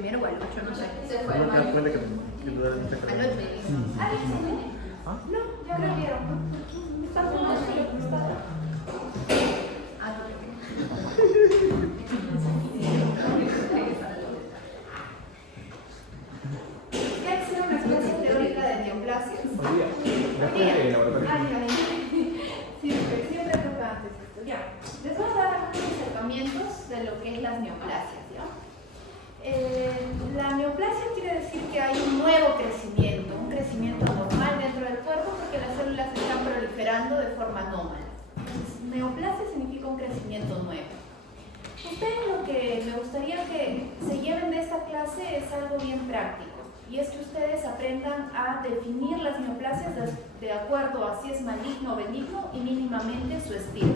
primero o al 8, no sé. Se fue No te das al cuenta que tú eres mucha Al cara. 8. ¿Ah, viene? ¿Ah? No, ya me vieron. Está jugando así, está. Ah, ¿qué ha sido una clase teórica de neoplasias? Hoy día. Ya fue el laboratorio. Siempre toca antes esto. Ya. Les voy a dar algunos acercamientos de lo que es las neoplasias, ¿ya? La neoplasia quiere decir que hay un nuevo crecimiento, un crecimiento normal dentro del cuerpo porque las células están proliferando de forma anómala. Entonces, neoplasia significa un crecimiento nuevo. Ustedes lo que me gustaría que se lleven de esta clase es algo bien práctico. Y es que ustedes aprendan a definir las neoplasias de acuerdo a si es maligno o benigno y mínimamente su estilo.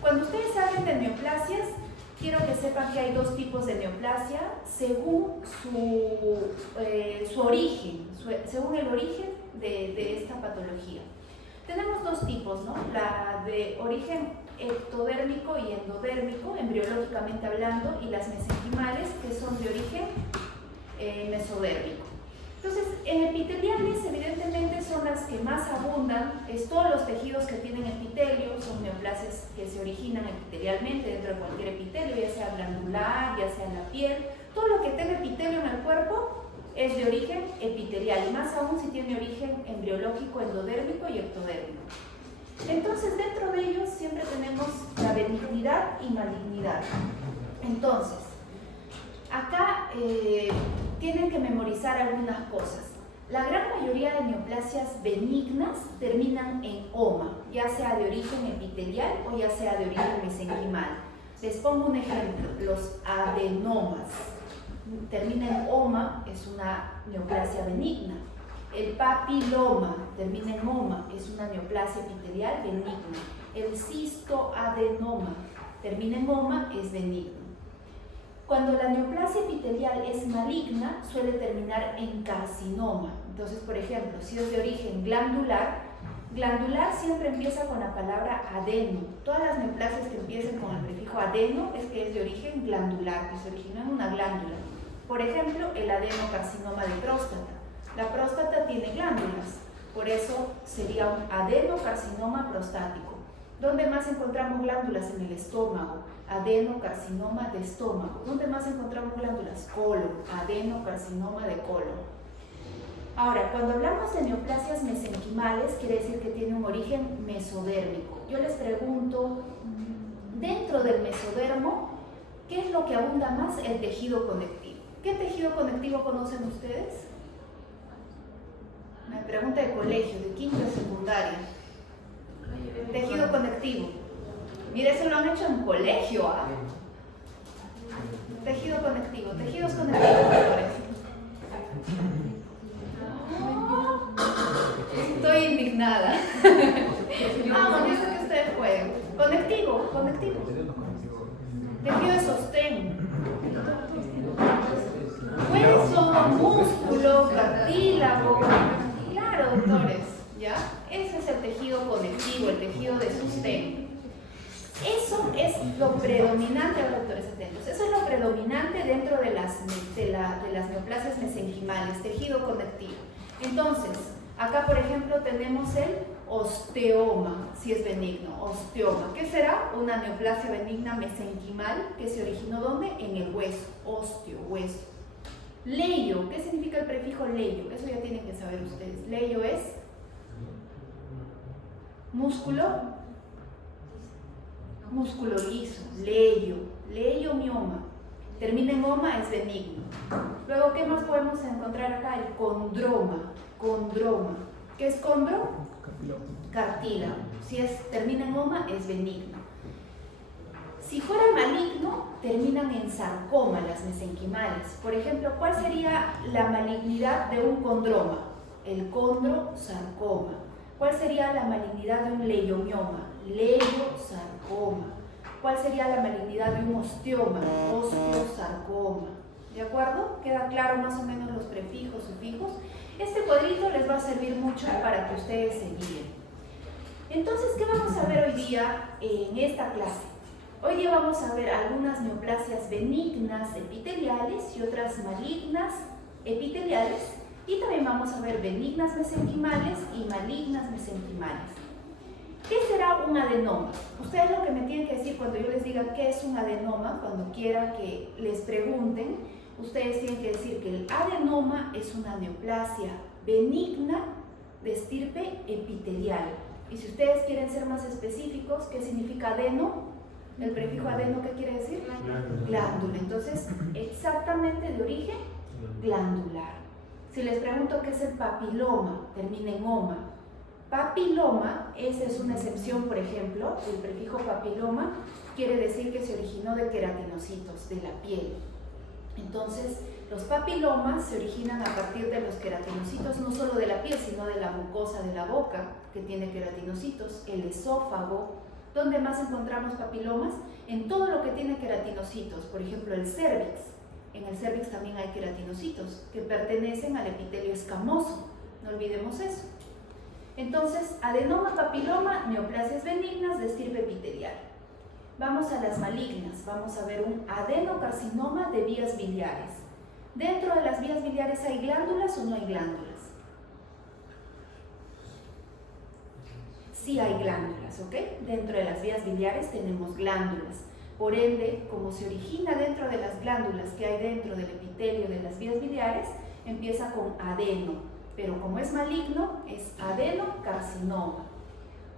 Cuando ustedes hablen de neoplasias, quiero que sepan que hay dos tipos de neoplasia según su origen, según el origen de esta patología. Tenemos dos tipos, ¿no? La de origen ectodérmico y endodérmico, embriológicamente hablando, y las mesenquimales, que son de origen mesodérmico. Entonces, en epiteliales, evidentemente, son las que más abundan. Todos los tejidos que tienen epitelio son neoplasias que se originan epitelialmente dentro de cualquier epitelio, ya sea glandular, ya sea en la piel. Todo lo que tenga epitelio en el cuerpo es de origen epitelial, y más aún si tiene origen embriológico, endodérmico y ectodérmico. Entonces, dentro de ellos siempre tenemos la benignidad y malignidad. Entonces, acá tienen que memorizar algunas cosas. La gran mayoría de neoplasias benignas terminan en oma, ya sea de origen epitelial o ya sea de origen mesenquimal. Les pongo un ejemplo, los adenomas. Termina en oma, es una neoplasia benigna. El papiloma termina en oma, es una neoplasia epitelial benigna. El cistoadenoma termina en oma, es benigno. Cuando la neoplasia epitelial es maligna, suele terminar en carcinoma. Entonces, por ejemplo, si es de origen glandular, glandular siempre empieza con la palabra adeno. Todas las neoplasias que empiecen con el prefijo adeno es que es de origen glandular, que se originó en una glándula. Por ejemplo, el adenocarcinoma de próstata. La próstata tiene glándulas, por eso sería un adenocarcinoma prostático. ¿Dónde más encontramos glándulas? En el estómago, adenocarcinoma de estómago. ¿Dónde más encontramos glándulas? Colon, adenocarcinoma de colon. Ahora, cuando hablamos de neoplasias mesenquimales, quiere decir que tiene un origen mesodérmico. Yo les pregunto, dentro del mesodermo, ¿qué es lo que abunda más? El tejido conectivo. ¿Qué tejido conectivo conocen ustedes? Una pregunta de colegio, de quinto de secundaria. Tejido conectivo. Mire, eso lo han hecho en colegio, ¿ah? Tejido conectivo, tejidos conectivos, doctores. Estoy indignada. Vamos, yo sé que ustedes pueden. Conectivo, conectivo. Tejido de sostén. Hueso, músculo, cartílago. Claro, doctores, ¿ya? Ese es el tejido conectivo, el tejido de sostén. Eso es lo predominante, ahora doctores atentos, eso es lo predominante dentro de las neoplasias mesenquimales, tejido conectivo. Entonces, acá por ejemplo tenemos el osteoma, si es benigno, osteoma. ¿Qué será? Una neoplasia benigna mesenquimal que se originó ¿dónde? En el hueso, osteo, hueso. Leyo, ¿qué significa el prefijo leyo? Eso ya tienen que saber ustedes. Leyo es músculo, músculo liso, leiomioma. Termina en oma, es benigno. Luego, ¿qué más podemos encontrar acá? El condroma, condroma. ¿Qué es condro? Cartílago. Si termina en oma, es benigno. Si fuera maligno, terminan en sarcoma las mesenquimales. Por ejemplo, ¿cuál sería la malignidad de un condroma? El condrosarcoma. ¿Cuál sería la malignidad de un leiomioma? Leiosarcoma. ¿Cuál sería la malignidad de un osteoma? Osteosarcoma. ¿De acuerdo? ¿Queda claro más o menos los prefijos, sufijos? Este cuadrito les va a servir mucho para que ustedes se guíen. Entonces, ¿qué vamos a ver hoy día en esta clase? Hoy día vamos a ver algunas neoplasias benignas epiteliales y otras malignas epiteliales, y también vamos a ver benignas mesenquimales y malignas mesenquimales. ¿Qué será un adenoma? Ustedes lo que me tienen que decir cuando yo les diga qué es un adenoma, cuando quiera que les pregunten, ustedes tienen que decir que el adenoma es una neoplasia benigna de estirpe epitelial. Y si ustedes quieren ser más específicos, ¿qué significa adeno? El prefijo adeno, ¿qué quiere decir? Glándula. Entonces, exactamente de origen glandular. Si les pregunto qué es el papiloma, termina en oma. Papiloma, esa es una excepción, por ejemplo, el prefijo papiloma quiere decir que se originó de queratinocitos, de la piel. Entonces, los papilomas se originan a partir de los queratinocitos, no solo de la piel, sino de la mucosa de la boca, que tiene queratinocitos, el esófago. ¿Dónde más encontramos papilomas? En todo lo que tiene queratinocitos, por ejemplo, el cérvix. En el cérvix también hay queratinocitos, que pertenecen al epitelio escamoso, no olvidemos eso. Entonces, adenoma, papiloma, neoplasias benignas de estirpe epitelial. Vamos a las malignas, vamos a ver un adenocarcinoma de vías biliares. ¿Dentro de las vías biliares hay glándulas o no hay glándulas? Sí hay glándulas, ¿ok? Dentro de las vías biliares tenemos glándulas. Por ende, como se origina dentro de las glándulas que hay dentro del epitelio de las vías biliares, empieza con adeno, pero como es maligno, es adenocarcinoma.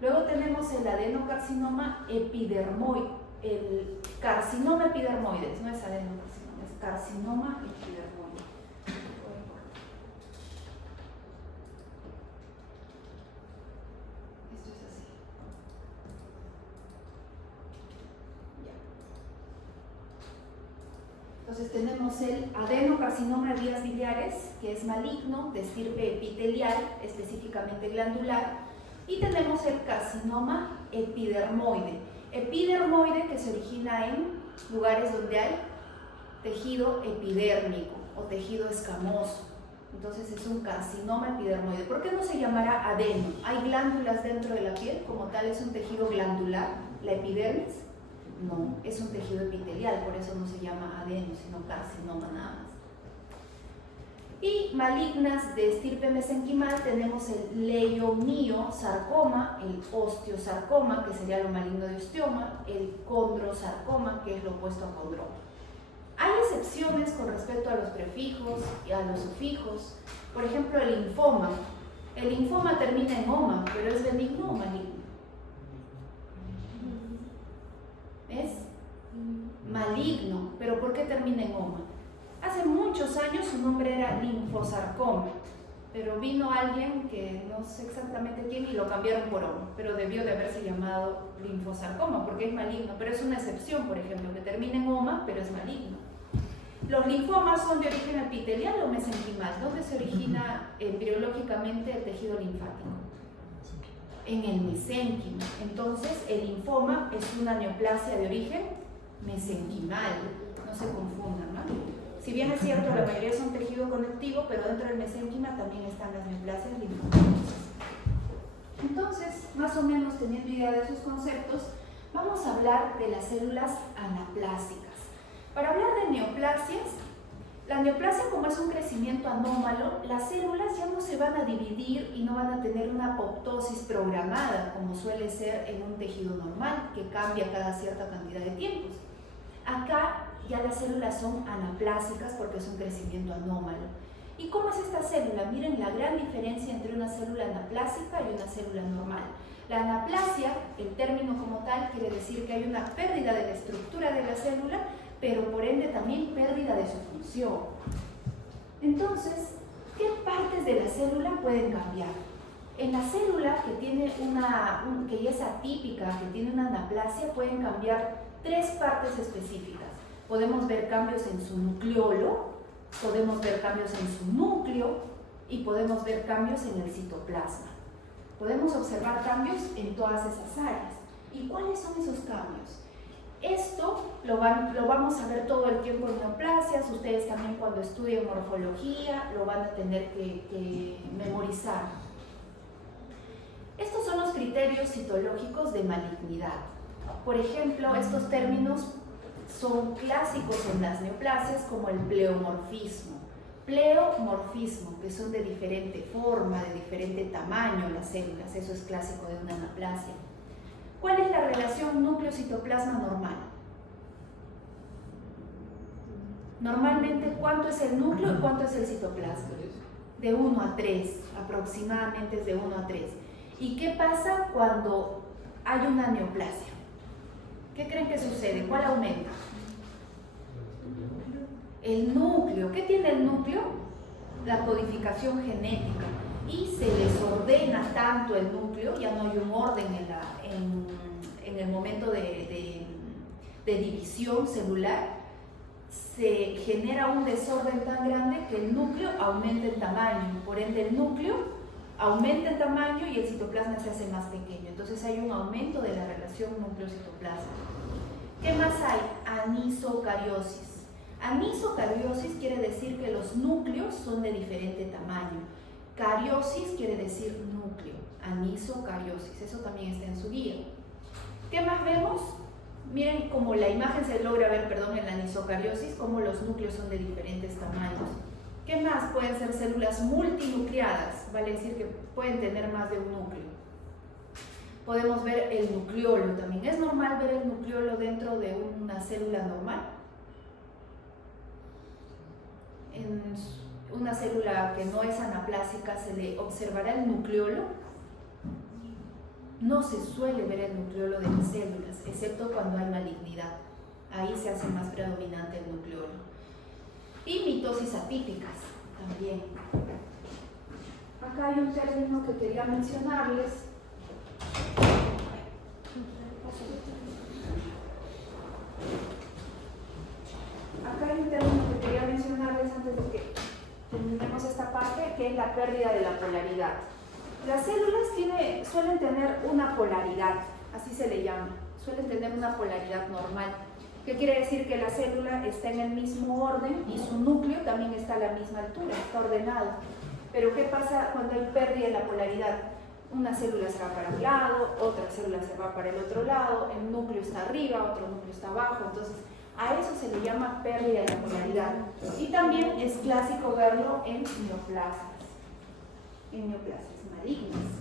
Luego tenemos el adenocarcinoma epidermoide, el carcinoma epidermoides, no es adenocarcinoma, es carcinoma epidermoide. Esto es así. Ya. Entonces tenemos el adenocarcinoma de vías biliares, que es maligno, de estirpe epitelial, específicamente glandular, y tenemos el carcinoma epidermoide. Epidermoide que se origina en lugares donde hay tejido epidérmico o tejido escamoso. Entonces es un carcinoma epidermoide. ¿Por qué no se llamará adeno? ¿Hay glándulas dentro de la piel? Como tal, ¿es un tejido glandular, la epidermis? No, es un tejido epitelial, por eso no se llama adeno, sino carcinoma nada más. Y malignas de estirpe mesenquimal tenemos el leiomiosarcoma, el osteosarcoma, que sería lo maligno de osteoma, el condrosarcoma, que es lo opuesto a condroma. Hay excepciones con respecto a los prefijos y a los sufijos. Por ejemplo, el linfoma. El linfoma termina en oma, pero ¿es benigno o maligno? ¿Es? Maligno, pero ¿por qué termina en oma? Hace muchos años su nombre era linfosarcoma, pero vino alguien que no sé exactamente quién y lo cambiaron por oma, pero debió de haberse llamado linfosarcoma porque es maligno, pero es una excepción, por ejemplo, que termina en oma, pero es maligno. Los linfomas son de origen epitelial o mesenquimal. ¿Dónde se origina embriológicamente el tejido linfático? En el mesénquima. Entonces, el linfoma es una neoplasia de origen mesenquimal. No se confundan, ¿no? Si bien es cierto, la mayoría son tejido conectivo, pero dentro del mesénquima también están las neoplasias linfáticas. Entonces, más o menos teniendo idea de esos conceptos, vamos a hablar de las células anaplásicas. Para hablar de neoplasias, la neoplasia, como es un crecimiento anómalo, las células ya no se van a dividir y no van a tener una apoptosis programada, como suele ser en un tejido normal, que cambia cada cierta cantidad de tiempos. Acá ya las células son anaplásicas porque es un crecimiento anómalo. ¿Y cómo es esta célula? Miren la gran diferencia entre una célula anaplásica y una célula normal. La anaplasia, el término como tal, quiere decir que hay una pérdida de la estructura de la célula, pero por ende también pérdida de su función. Entonces, ¿qué partes de la célula pueden cambiar? En la célula que tiene que ya es atípica, que tiene una anaplasia, pueden cambiar tres partes específicas. Podemos ver cambios en su nucleolo, podemos ver cambios en su núcleo y podemos ver cambios en el citoplasma. Podemos observar cambios en todas esas áreas. ¿Y cuáles son esos cambios? Esto lo vamos a ver todo el tiempo en neoplasias. Ustedes también cuando estudien morfología lo van a tener que memorizar. Estos son los criterios citológicos de malignidad. Por ejemplo, estos términos son clásicos en las neoplasias como el pleomorfismo. Pleomorfismo, que son de diferente forma, de diferente tamaño las células, eso es clásico de una neoplasia. ¿Cuál es la relación núcleo-citoplasma normal? Normalmente, ¿cuánto es el núcleo y cuánto es el citoplasma? De 1 a 3, aproximadamente es de 1 a 3. ¿Y qué pasa cuando hay una neoplasia? ¿Qué creen que sucede? ¿Cuál aumenta? El núcleo. ¿Qué tiene el núcleo? La codificación genética. Y se desordena tanto el núcleo, ya no hay un orden en el momento de división celular, se genera un desorden tan grande que el núcleo aumenta en tamaño. Por ende, el núcleo aumenta en tamaño y el citoplasma se hace más pequeño. Entonces hay un aumento de la relación núcleo-citoplasma. ¿Qué más hay? Anisocariosis. Anisocariosis quiere decir que los núcleos son de diferente tamaño. Cariosis quiere decir núcleo. Anisocariosis, eso también está en su guía. ¿Qué más vemos? Miren como la imagen se logra ver, en la anisocariosis, cómo los núcleos son de diferentes tamaños. ¿Qué más? Pueden ser células multinucleadas, vale decir que pueden tener más de un núcleo. Podemos ver el nucleolo también. ¿Es normal ver el nucleolo dentro de una célula normal? En una célula que no es anaplásica, ¿se le observará el nucleolo? No se suele ver el nucleolo de las células, excepto cuando hay malignidad. Ahí se hace más predominante el nucleolo. Y mitosis atípicas también. Acá hay un término que quería mencionarles. Acá hay un término que quería mencionarles antes de que terminemos esta parte, que es la pérdida de la polaridad. Las células suelen tener una polaridad, así se le llama, suelen tener una polaridad normal. ¿Qué quiere decir? Que la célula está en el mismo orden y su núcleo también está a la misma altura, está ordenado. Pero ¿qué pasa cuando hay pérdida de la polaridad? Una célula se va para un lado, otra célula se va para el otro lado, el núcleo está arriba, otro núcleo está abajo, entonces a eso se le llama pérdida de la polaridad. Y también es clásico verlo en neoplasias malignas.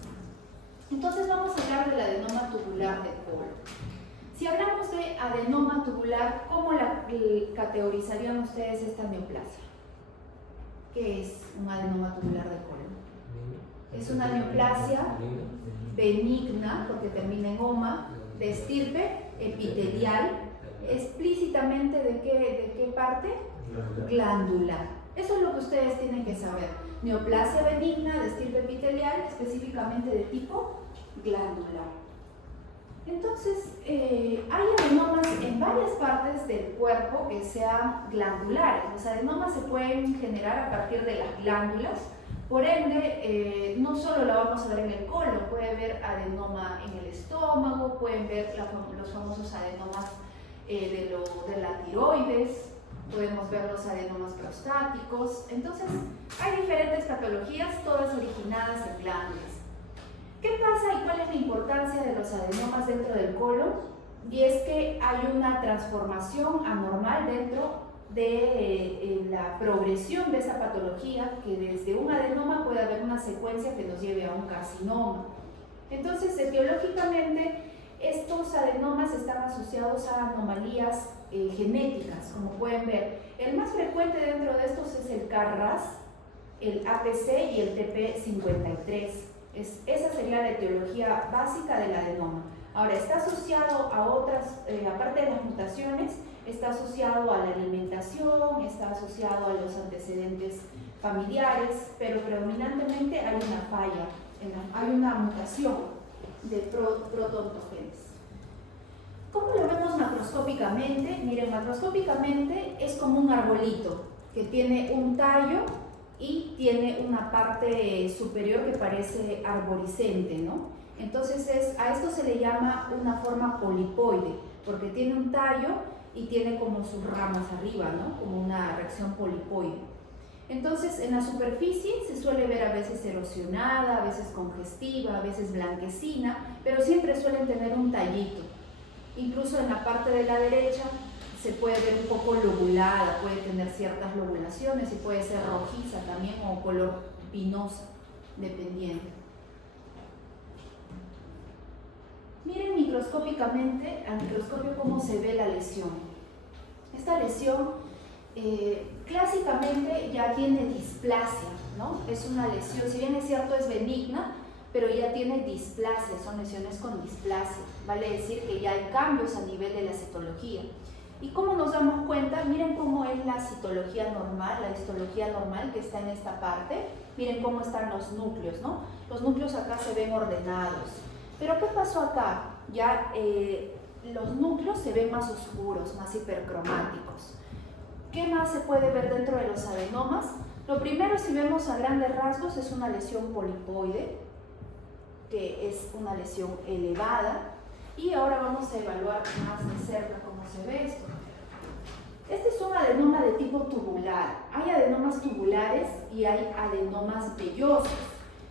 Entonces vamos a hablar del adenoma tubular de colon. Si hablamos de adenoma tubular, ¿cómo categorizarían ustedes esta neoplasia? ¿Qué es un adenoma tubular de colon? Es una neoplasia benigna, porque termina en oma, de estirpe epitelial, explícitamente ¿de qué parte? Glandular. Eso es lo que ustedes tienen que saber. Neoplasia benigna de estirpe epitelial, específicamente de tipo glandular. Entonces, hay adenomas en varias partes del cuerpo que sean glandulares. Los adenomas se pueden generar a partir de las glándulas. Por ende, no solo la vamos a ver en el colon, puede haber adenoma en el estómago, pueden ver los famosos adenomas de la tiroides, podemos ver los adenomas prostáticos. Entonces, hay diferentes patologías, todas originadas en glándulas. ¿Qué pasa y cuál es la importancia de los adenomas dentro del colon? Y es que hay una transformación anormal dentro de la progresión de esa patología, que desde un adenoma puede haber una secuencia que nos lleve a un carcinoma. Entonces, etiológicamente, estos adenomas están asociados a anomalías genéticas, como pueden ver. El más frecuente dentro de estos es el KRAS, el APC y el TP53. Esa sería la etiología básica del adenoma. Ahora, está asociado a otras, aparte de las mutaciones, está asociado a la alimentación, está asociado a los antecedentes familiares, pero predominantemente hay una falla, hay una mutación de protoontogenes. ¿Cómo lo vemos macroscópicamente? Miren, macroscópicamente es como un arbolito que tiene un tallo y tiene una parte superior que parece arborescente, ¿no? Entonces a esto se le llama una forma polipoide, porque tiene un tallo y tiene como sus ramas arriba, ¿no? Como una reacción polipoide. Entonces, en la superficie se suele ver a veces erosionada, a veces congestiva, a veces blanquecina, pero siempre suelen tener un tallito. Incluso en la parte de la derecha se puede ver un poco lobulada, puede tener ciertas lobulaciones y puede ser rojiza también o color vinosa, dependiendo. Miren microscópicamente, al microscopio, cómo se ve la lesión. Esta lesión clásicamente ya tiene displasia, ¿no? Es una lesión, si bien es cierto es benigna, pero ya tiene displasia, son lesiones con displasia, vale decir que ya hay cambios a nivel de la citología. ¿Y cómo nos damos cuenta? Miren cómo es la citología normal, la histología normal que está en esta parte. Miren cómo están los núcleos, ¿no? Los núcleos acá se ven ordenados. Pero ¿qué pasó acá? Ya los núcleos se ven más oscuros, más hipercromáticos. ¿Qué más se puede ver dentro de los adenomas? Lo primero, si vemos a grandes rasgos, es una lesión polipoide, que es una lesión elevada. Y ahora vamos a evaluar más de cerca cómo se ve esto. Este es un adenoma de tipo tubular. Hay adenomas tubulares y hay adenomas vellosos,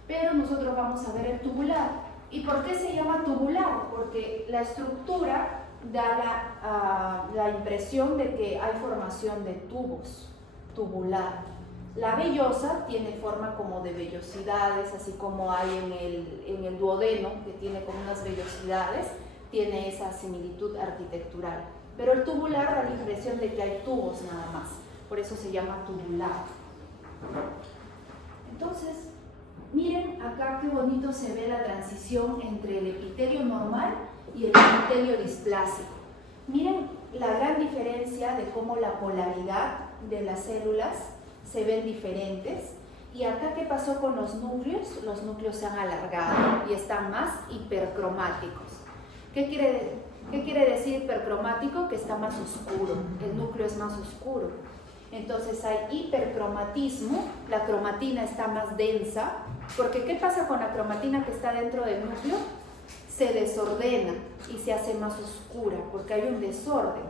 pero nosotros vamos a ver el tubular. ¿Y por qué se llama tubular? Porque la estructura da la impresión de que hay formación de tubos, tubular. La vellosa tiene forma como de vellosidades, así como hay en el duodeno, que tiene como unas vellosidades, tiene esa similitud arquitectural. Pero el tubular da la impresión de que hay tubos nada más, por eso se llama tubular. Entonces, miren acá qué bonito se ve la transición entre el epitelio normal y el epitelio displásico. Miren la gran diferencia de cómo la polaridad de las células se ven diferentes. Y acá, ¿qué pasó con los núcleos? Los núcleos se han alargado y están más hipercromáticos. ¿Qué quiere decir hipercromático? Que está más oscuro, el núcleo es más oscuro. Entonces hay hipercromatismo, la cromatina está más densa, porque ¿qué pasa con la cromatina que está dentro del núcleo? Se desordena y se hace más oscura, porque hay un desorden.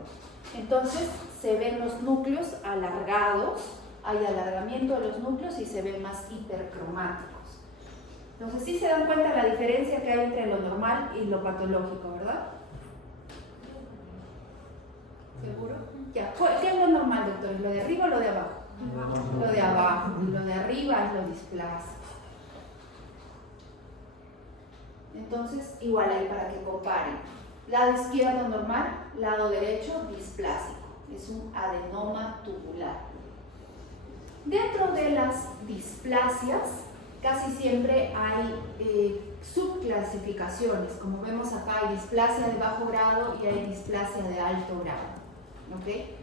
Entonces se ven los núcleos alargados, hay alargamiento de los núcleos y se ven más hipercromáticos. Entonces sí se dan cuenta la diferencia que hay entre lo normal y lo patológico, ¿verdad? ¿Seguro? Ya. ¿Qué es lo normal, doctores? ¿Lo de arriba o lo de abajo? Lo de abajo. Y lo de arriba es lo displásico. Entonces, igual ahí para que comparen. Lado izquierdo normal, lado derecho displásico. Es un adenoma tubular. Dentro de las displasias, casi siempre hay subclasificaciones. Como vemos acá, hay displasia de bajo grado y hay displasia de alto grado. ¿Okay?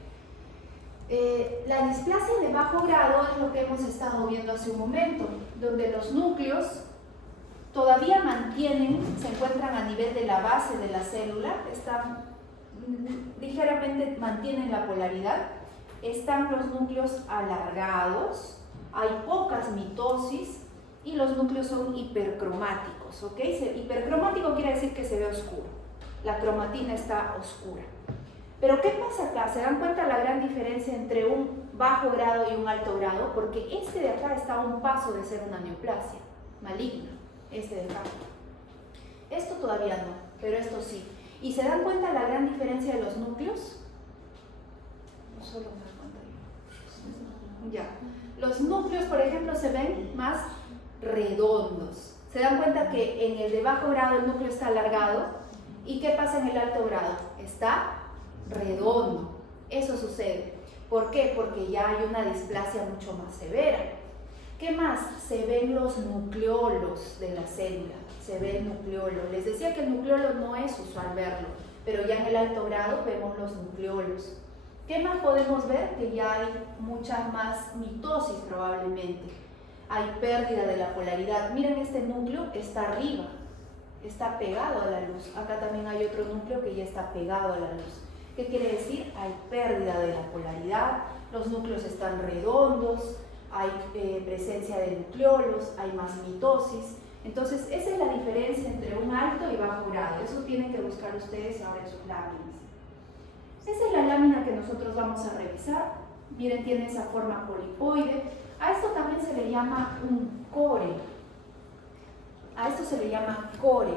La displasia de bajo grado es lo que hemos estado viendo hace un momento, donde los núcleos todavía se encuentran a nivel de la base de la célula, ligeramente mantienen la polaridad, están los núcleos alargados, hay pocas mitosis y los núcleos son hipercromáticos, ¿ok? Hipercromático quiere decir que se ve oscuro, la cromatina está oscura. Pero ¿qué pasa acá? ¿Se dan cuenta la gran diferencia entre un bajo grado y un alto grado? Porque este de acá está a un paso de ser una neoplasia maligna, este de acá. Esto todavía no, pero esto sí. ¿Y se dan cuenta la gran diferencia de los núcleos? No solo me da cuenta yo. Ya. Los núcleos, por ejemplo, se ven más redondos. ¿Se dan cuenta que en el de bajo grado el núcleo está alargado? ¿Y qué pasa en el alto grado? Está redondo. Eso sucede. ¿Por qué? Porque ya hay una displasia mucho más severa. ¿Qué más? Se ven los nucleolos de la célula. Se ve el nucleolo. Les decía que el nucleolo no es usual verlo, pero ya en el alto grado vemos los nucleolos. ¿Qué más podemos ver? Que ya hay mucha más mitosis probablemente. Hay pérdida de la polaridad. Miren, este núcleo está arriba, está pegado a la luz. Acá también hay otro núcleo que ya está pegado a la luz. ¿Qué quiere decir? Hay pérdida de la polaridad, los núcleos están redondos, hay presencia de nucleolos, hay más mitosis. Entonces, esa es la diferencia entre un alto y bajo grado. Eso tienen que buscar ustedes ahora en sus láminas. Esa es la lámina que nosotros vamos a revisar. Miren, tiene esa forma polipoide. A esto también se le llama un core. A esto se le llama core.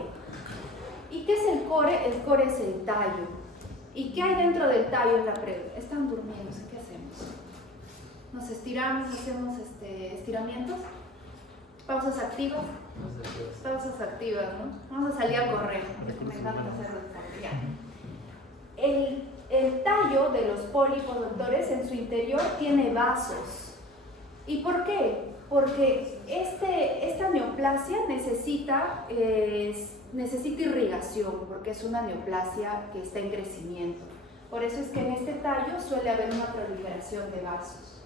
¿Y qué es el core? El core es el tallo. ¿Y qué hay dentro del tallo? Es la pregunta. Están durmiendo, ¿qué hacemos? Nos estiramos, hacemos estiramientos, pausas activas, ¿no? Vamos a salir a correr, porque me encanta hacer deporte. Ya. El tallo de los pólipos, doctores, en su interior tiene vasos. ¿Y por qué? Porque esta neoplasia necesita irrigación, porque es una neoplasia que está en crecimiento. Por eso es que en este tallo suele haber una proliferación de vasos.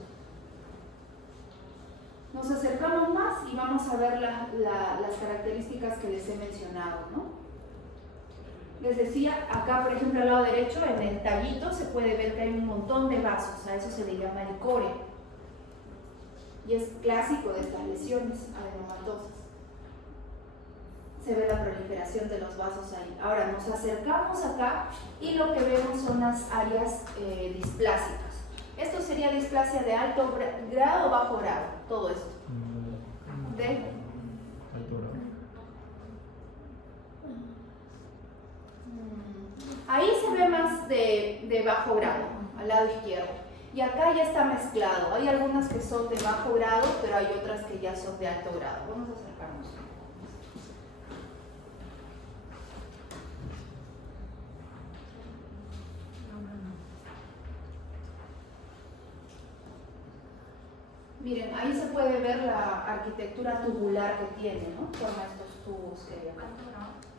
Nos acercamos más y vamos a ver las características que les he mencionado, ¿no? Les decía, acá por ejemplo al lado derecho, en el tallito se puede ver que hay un montón de vasos, a eso se le llama el core. Y es clásico de estas lesiones adenomatosas. Se ve la proliferación de los vasos ahí. Ahora nos acercamos acá y lo que vemos son las áreas displásicas. Esto sería displasia de alto grado o bajo grado, todo esto. ¿De? Alto grado. Ahí se ve más de bajo grado, al lado izquierdo. Y acá ya está mezclado. Hay algunas que son de bajo grado, pero hay otras que ya son de alto grado. Vamos a acercarnos. Miren, ahí se puede ver la arquitectura tubular que tiene, ¿no? Forma estos tubos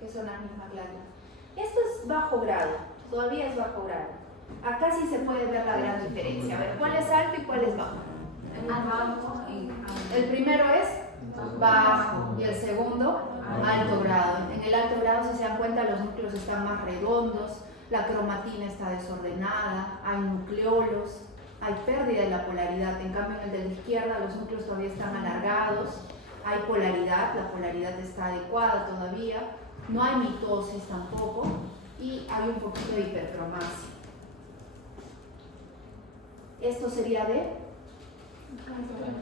que son las mismas glándulas. Esto es bajo grado, todavía es bajo grado. Acá sí se puede ver la gran diferencia. A ver, ¿cuál es alto y cuál es bajo? El primero es bajo y el segundo alto grado. En el alto grado, si se dan cuenta, los núcleos están más redondos, la cromatina está desordenada, hay nucleolos, hay pérdida de la polaridad. En cambio, en el de la izquierda, los núcleos todavía están alargados, hay polaridad, la polaridad está adecuada todavía, no hay mitosis tampoco y hay un poquito de hipercromasia. Esto sería de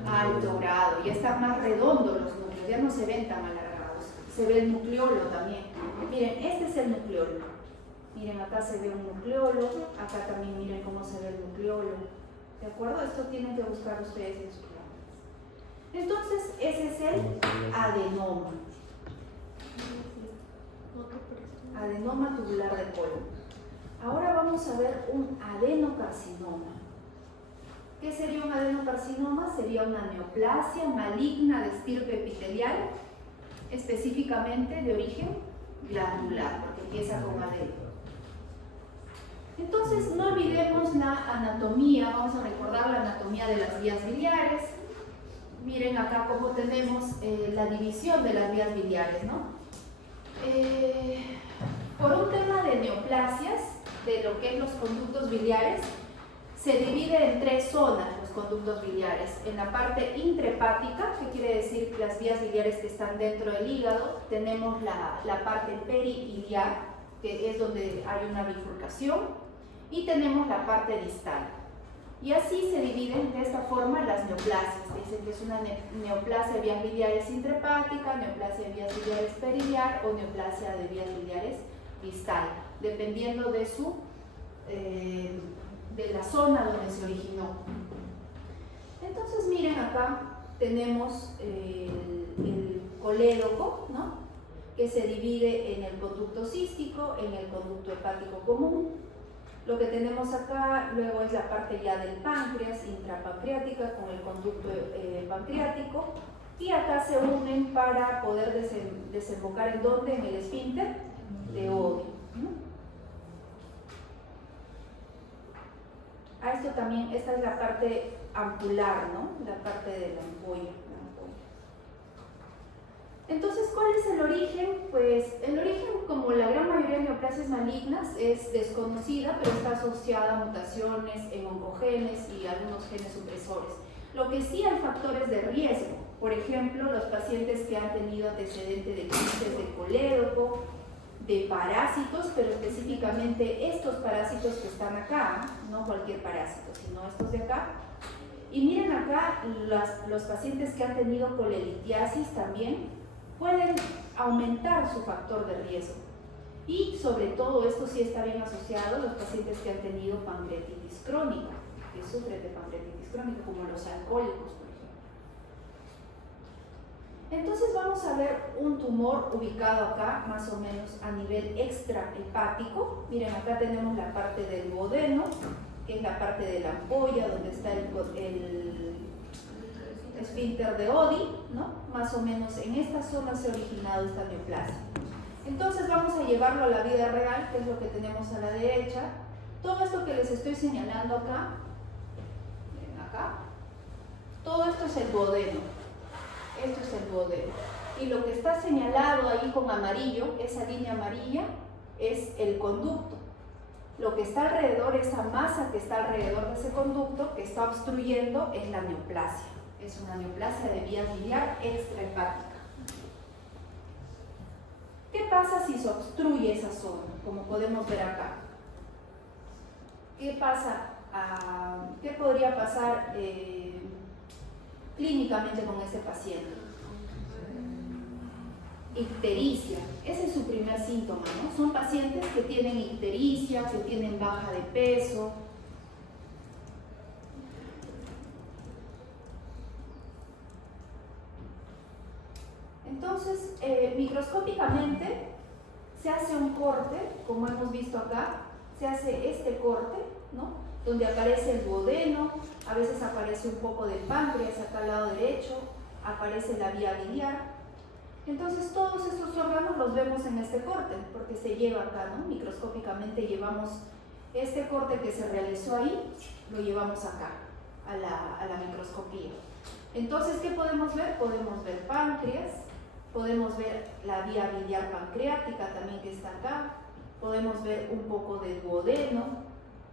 alto grado, ya están más redondos los núcleos, ya no se ven tan alargados, se ve el nucleolo también. Miren, este es el nucleolo. Miren, acá se ve un nucleolo, acá también miren cómo se ve el nucleolo. ¿De acuerdo? Esto tienen que buscar ustedes en sus planes. Entonces, ese es el adenoma. Adenoma tubular de colon. Ahora vamos a ver un adenocarcinoma. ¿Qué sería un adenocarcinoma? Sería una neoplasia maligna de estirpe epitelial, específicamente de origen glandular, porque empieza con adeno. Entonces, no olvidemos la anatomía, vamos a recordar la anatomía de las vías biliares. Miren acá cómo tenemos la división de las vías biliares, ¿no? Por un tema de neoplasias, de lo que es los conductos biliares, se divide en tres zonas los conductos biliares. En la parte intrahepática, que quiere decir las vías biliares que están dentro del hígado, tenemos la parte perihiliar, que es donde hay una bifurcación, y tenemos la parte distal. Y así se dividen de esta forma las neoplasias. Dicen que es una neoplasia de vías biliares intrahepática, neoplasia de vías biliares periliar o neoplasia de vías biliares distal, dependiendo de de la zona donde se originó. Entonces miren acá tenemos el colédoco, ¿no? Que se divide en el conducto cístico, en el conducto hepático común. Lo que tenemos acá luego es la parte ya del páncreas, intrapancreática con el conducto pancreático, y acá se unen para poder desembocar en donde, en el esfínter de Oddi, ¿no? A esto también, esta es la parte ampular, ¿no? La parte de la ampolla. Entonces, ¿cuál es el origen? Pues el origen, como la gran mayoría de neoplasias malignas, es desconocida, pero está asociada a mutaciones en oncogenes y algunos genes supresores. Lo que sí hay factores de riesgo, por ejemplo, los pacientes que han tenido antecedente de quistes de colédoco, de parásitos, pero específicamente estos parásitos que están acá, no cualquier parásito, sino estos de acá. Y miren acá, los pacientes que han tenido colelitiasis también pueden aumentar su factor de riesgo. Y sobre todo esto sí está bien asociado a los pacientes que han tenido pancreatitis crónica, que sufren de pancreatitis crónica, como los alcohólicos, por ejemplo. Entonces vamos a ver un tumor ubicado acá, más o menos a nivel extrahepático. Miren, acá tenemos la parte del duodeno, que es la parte de la ampolla, donde está el esfínter de Oddi, ¿no? Más o menos en esta zona se ha originado esta neoplasia. Entonces vamos a llevarlo a la vida real, que es lo que tenemos a la derecha. Todo esto que les estoy señalando acá, miren acá, todo esto es el duodeno. Esto es el duodeno. Y lo que está señalado ahí con amarillo, esa línea amarilla, es el conducto. Lo que está alrededor, esa masa que está alrededor de ese conducto, que está obstruyendo, es la neoplasia. Es una neoplasia de vía biliar extrahepática. ¿Qué pasa si se obstruye esa zona? Como podemos ver acá. ¿Qué pasa? ¿Qué podría pasar clínicamente con este paciente? Ictericia, ese es su primer síntoma, ¿no? Son pacientes que tienen ictericia, que tienen baja de peso. Entonces, microscópicamente se hace un corte, como hemos visto acá, se hace este corte, ¿no? Donde aparece el duodeno, a veces aparece un poco de páncreas acá al lado derecho, aparece la vía biliar. Entonces todos estos órganos los vemos en este corte, porque se lleva acá, ¿no? Microscópicamente llevamos este corte que se realizó ahí, lo llevamos acá, a la microscopía. Entonces, ¿qué podemos ver? Podemos ver páncreas, podemos ver la vía biliar pancreática también que está acá, podemos ver un poco de duodeno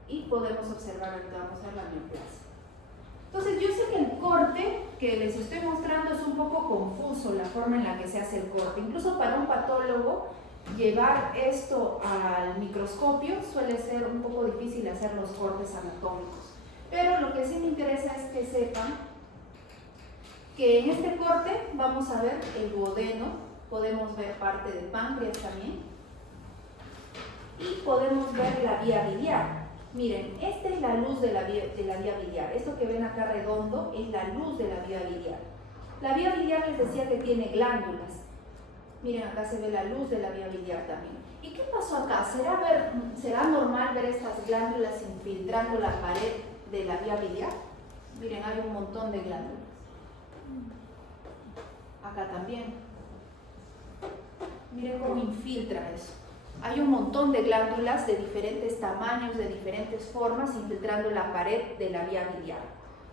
y podemos observar, ahorita vamos a ver la neoplasia. Entonces yo sé que el corte que les estoy mostrando es un poco confuso la forma en la que se hace el corte. Incluso para un patólogo llevar esto al microscopio suele ser un poco difícil hacer los cortes anatómicos. Pero lo que sí me interesa es que sepan que en este corte vamos a ver el duodeno, podemos ver parte del páncreas también y podemos ver la vía biliar. Miren, esta es la luz de la vía biliar. Esto que ven acá redondo es la luz de la vía biliar. La vía biliar les decía que tiene glándulas. Miren, acá se ve la luz de la vía biliar también. ¿Y qué pasó acá? ¿Será normal ver estas glándulas infiltrando la pared de la vía biliar? Miren, hay un montón de glándulas. Acá también. Miren cómo infiltra eso. Hay un montón de glándulas de diferentes tamaños, de diferentes formas, infiltrando la pared de la vía biliar.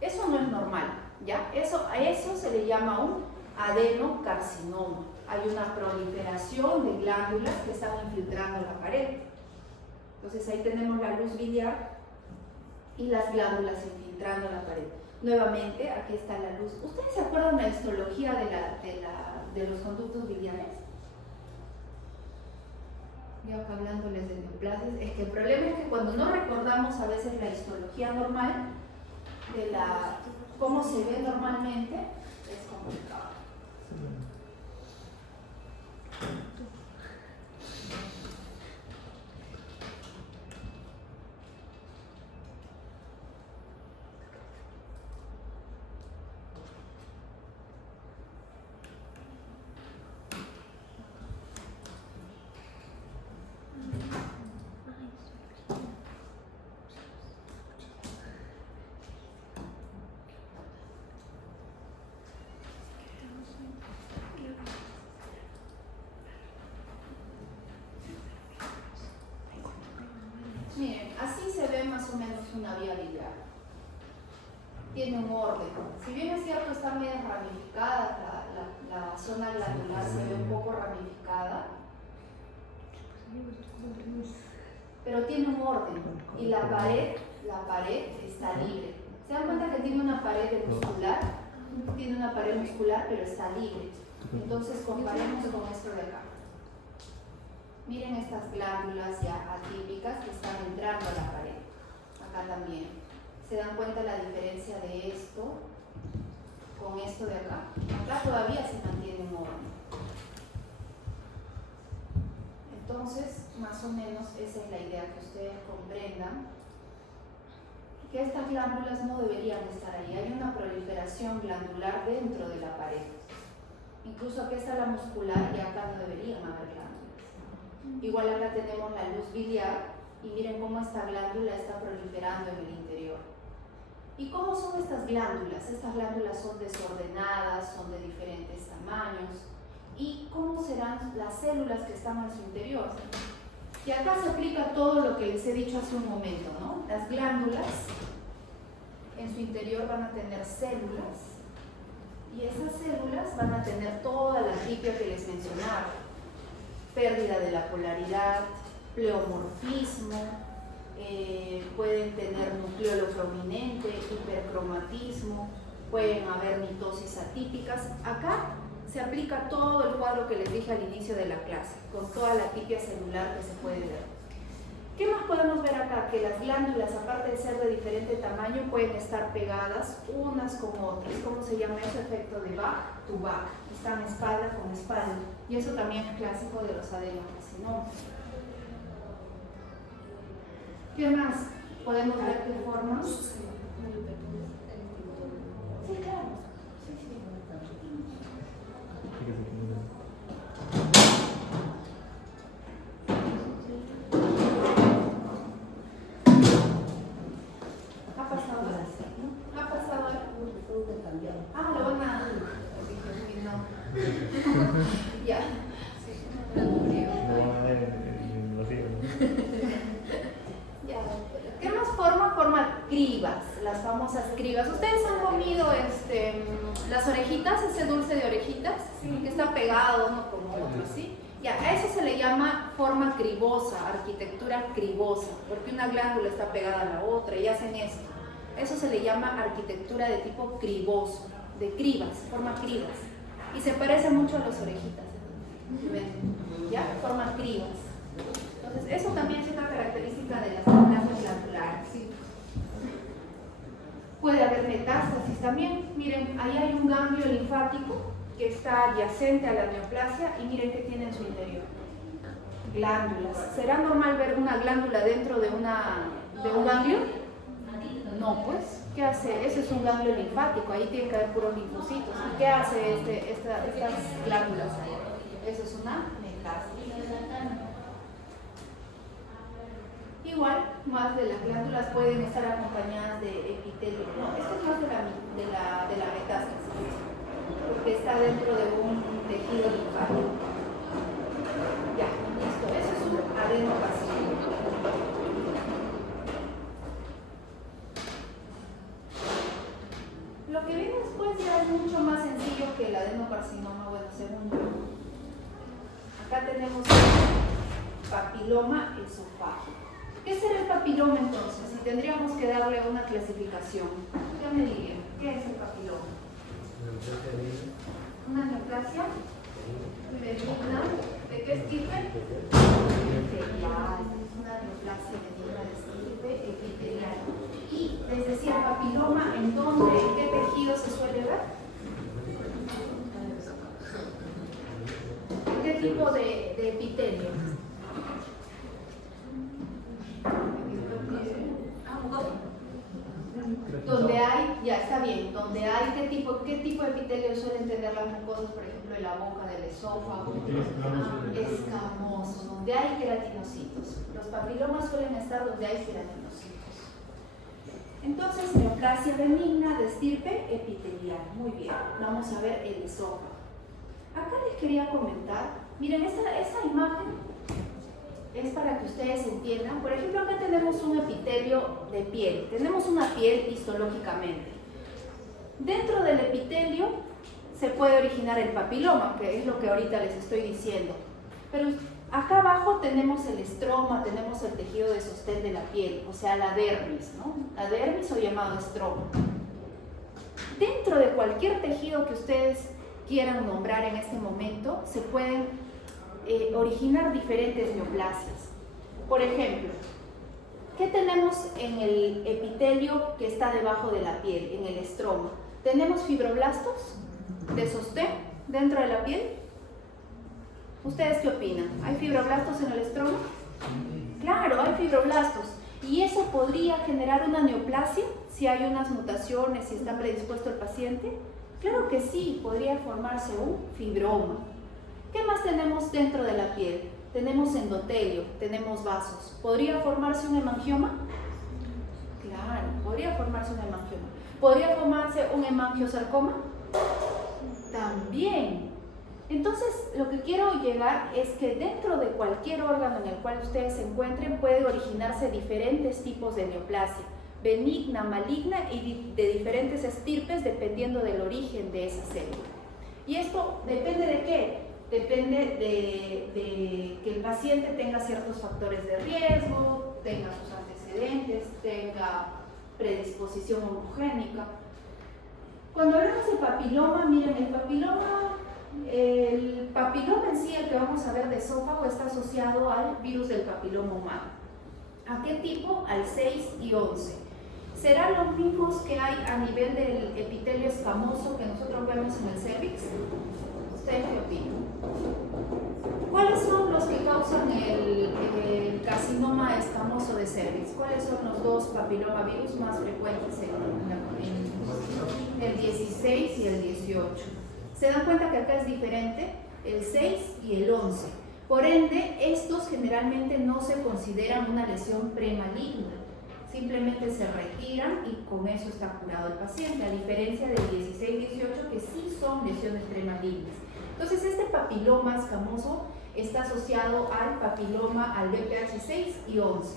Eso no es normal, ¿ya? A eso se le llama un adenocarcinoma. Hay una proliferación de glándulas que están infiltrando la pared. Entonces ahí tenemos la luz biliar y las glándulas infiltrando la pared. Nuevamente, aquí está la luz. ¿Ustedes se acuerdan de la histología de los conductos biliares? Yo acá hablándoles de neoplasias, es que el problema es que cuando no recordamos a veces la histología normal de cómo se ve normalmente, es complicado. Miren, así se ve más o menos una vía biliar. Tiene un orden. Si bien es cierto, está medio ramificada, la zona glandular se ve un poco ramificada, pero tiene un orden y la pared está libre. ¿Se dan cuenta que tiene una pared muscular? Tiene una pared muscular, pero está libre. Entonces comparemos con esto de acá. Miren estas glándulas ya atípicas que están entrando a la pared. Acá también. ¿Se dan cuenta la diferencia de esto con esto de acá? Acá todavía se mantiene un orden. Entonces, más o menos esa es la idea, que ustedes comprendan que estas glándulas no deberían estar ahí. Hay una proliferación glandular dentro de la pared. Incluso aquí está la muscular y acá no deberían haber glándulas. Igual acá tenemos la luz biliar y miren cómo esta glándula está proliferando en el interior. ¿Y cómo son estas glándulas? Estas glándulas son desordenadas, son de diferentes tamaños. ¿Y cómo serán las células que están en su interior? Y acá se aplica todo lo que les he dicho hace un momento, ¿no? Las glándulas en su interior van a tener células y esas células van a tener toda la tripia que les mencionaba. Pérdida de la polaridad, pleomorfismo, pueden tener nucleolo prominente, hipercromatismo, pueden haber mitosis atípicas. Acá se aplica todo el cuadro que les dije al inicio de la clase, con toda la tripia celular que se puede ver. ¿Qué más podemos ver acá? Que las glándulas, aparte de ser de diferente tamaño, pueden estar pegadas unas con otras. ¿Cómo se llama eso? Efecto de back to back. Están espalda con espalda. Y eso también es clásico de los adenocarcinomas. ¿Qué más podemos ver de formas? Sí, claro. Sí, sí. ¿Ha pasado ahora? ¿No? ¿Ha pasado ahora? Ah, lo van a... Dije, no. Ya. Sí. Ya. ¿Qué más forma? Forma cribas, las famosas cribas. ¿Ustedes han comido las orejitas, ese dulce de orejitas? Sí. Que está pegado uno con otro, ¿sí? Ya, a eso se le llama forma cribosa, arquitectura cribosa, porque una glándula está pegada a la otra y hacen esto. Eso se le llama arquitectura de tipo criboso, de cribas, forma cribas. Y se parece mucho a las orejitas. ¿Ven? ¿Ya? Forma cribas. Entonces, eso también es una característica de las neoplasias glandulares. ¿Sí? Puede haber metástasis también. Miren, ahí hay un ganglio linfático que está adyacente a la neoplasia y miren qué tiene en su interior. Glándulas. ¿Será normal ver una glándula dentro de un ganglio? No, pues. ¿Qué hace? Ese es un ganglio linfático, ahí tiene que haber puros linfocitos. ¿Y qué hace estas glándulas ahí? Eso es una metástasis. Igual, más de las glándulas pueden estar acompañadas de epitelio. No, esto es más de la metástasis, porque está dentro de un tejido linfático. Ya, listo. Eso es un adenocarcinoma. Lo que viene después ya es mucho más sencillo que el adenocarcinoma, bueno, según yo. Acá tenemos el papiloma esofágico. ¿Qué será el papiloma entonces? Si tendríamos que darle una clasificación. ¿Qué me dirían? ¿Qué es el papiloma? Una neoplasia benigna. ¿De qué estirpe? Epitelial. Una neoplasia benigna de estirpe epitelial. Y les decía, papiloma, ¿en dónde? ¿En qué tejido se suele ver? ¿Qué tipo de epitelio? Donde hay, ya está bien, donde hay, ¿qué tipo de epitelio suelen tener las mucosas? Por ejemplo, en la boca del esófago. Escamoso, donde hay queratinocitos. Los papilomas suelen estar donde hay queratinocitos. Entonces, neoplasia benigna de estirpe epitelial. Muy bien, vamos a ver el esófago. Acá les quería comentar, miren, esta imagen es para que ustedes entiendan. Por ejemplo, acá tenemos un epitelio de piel. Tenemos una piel histológicamente. Dentro del epitelio se puede originar el papiloma, que es lo que ahorita les estoy diciendo. Pero acá abajo tenemos el estroma, tenemos el tejido de sostén de la piel, o sea, la dermis, ¿no? La dermis o llamado estroma. Dentro de cualquier tejido que ustedes quieran nombrar en este momento, se pueden originar diferentes neoplasias. Por ejemplo, ¿qué tenemos en el epitelio que está debajo de la piel, en el estroma? ¿Tenemos fibroblastos de sostén dentro de la piel? ¿Ustedes qué opinan? ¿Hay fibroblastos en el estroma? Claro, hay fibroblastos. ¿Y eso podría generar una neoplasia si hay unas mutaciones, si está predispuesto el paciente? Claro que sí, podría formarse un fibroma. ¿Qué más tenemos dentro de la piel? Tenemos endotelio, tenemos vasos. ¿Podría formarse un hemangioma? Claro, podría formarse un hemangioma. ¿Podría formarse un hemangiosarcoma? También. Entonces, lo que quiero llegar es que dentro de cualquier órgano en el cual ustedes se encuentren puede originarse diferentes tipos de neoplasia, benigna, maligna y de diferentes estirpes dependiendo del origen de esa célula. ¿Y esto depende de qué? Depende de que el paciente tenga ciertos factores de riesgo, tenga sus antecedentes, tenga predisposición oncogénica. Cuando hablamos de papiloma, miren, el papiloma en sí, el que vamos a ver de esófago, está asociado al virus del papiloma humano. ¿A qué tipo? Al 6 y 11. ¿Serán los mismos que hay a nivel del epitelio escamoso que nosotros vemos en el cervix? ¿Ustedes qué opinan? ¿Cuáles son los que causan el carcinoma escamoso de cervix? ¿Cuáles son los dos papilomavirus más frecuentes en el 16 y el 18? ¿Se dan cuenta que acá es diferente? El 6 y el 11. Por ende, estos generalmente no se consideran una lesión premaligna. Simplemente se retiran y con eso está curado el paciente, a diferencia del 16 y 18 que sí son lesiones premalignas. Entonces, este papiloma escamoso está asociado al papiloma, al BPH 6 y 11.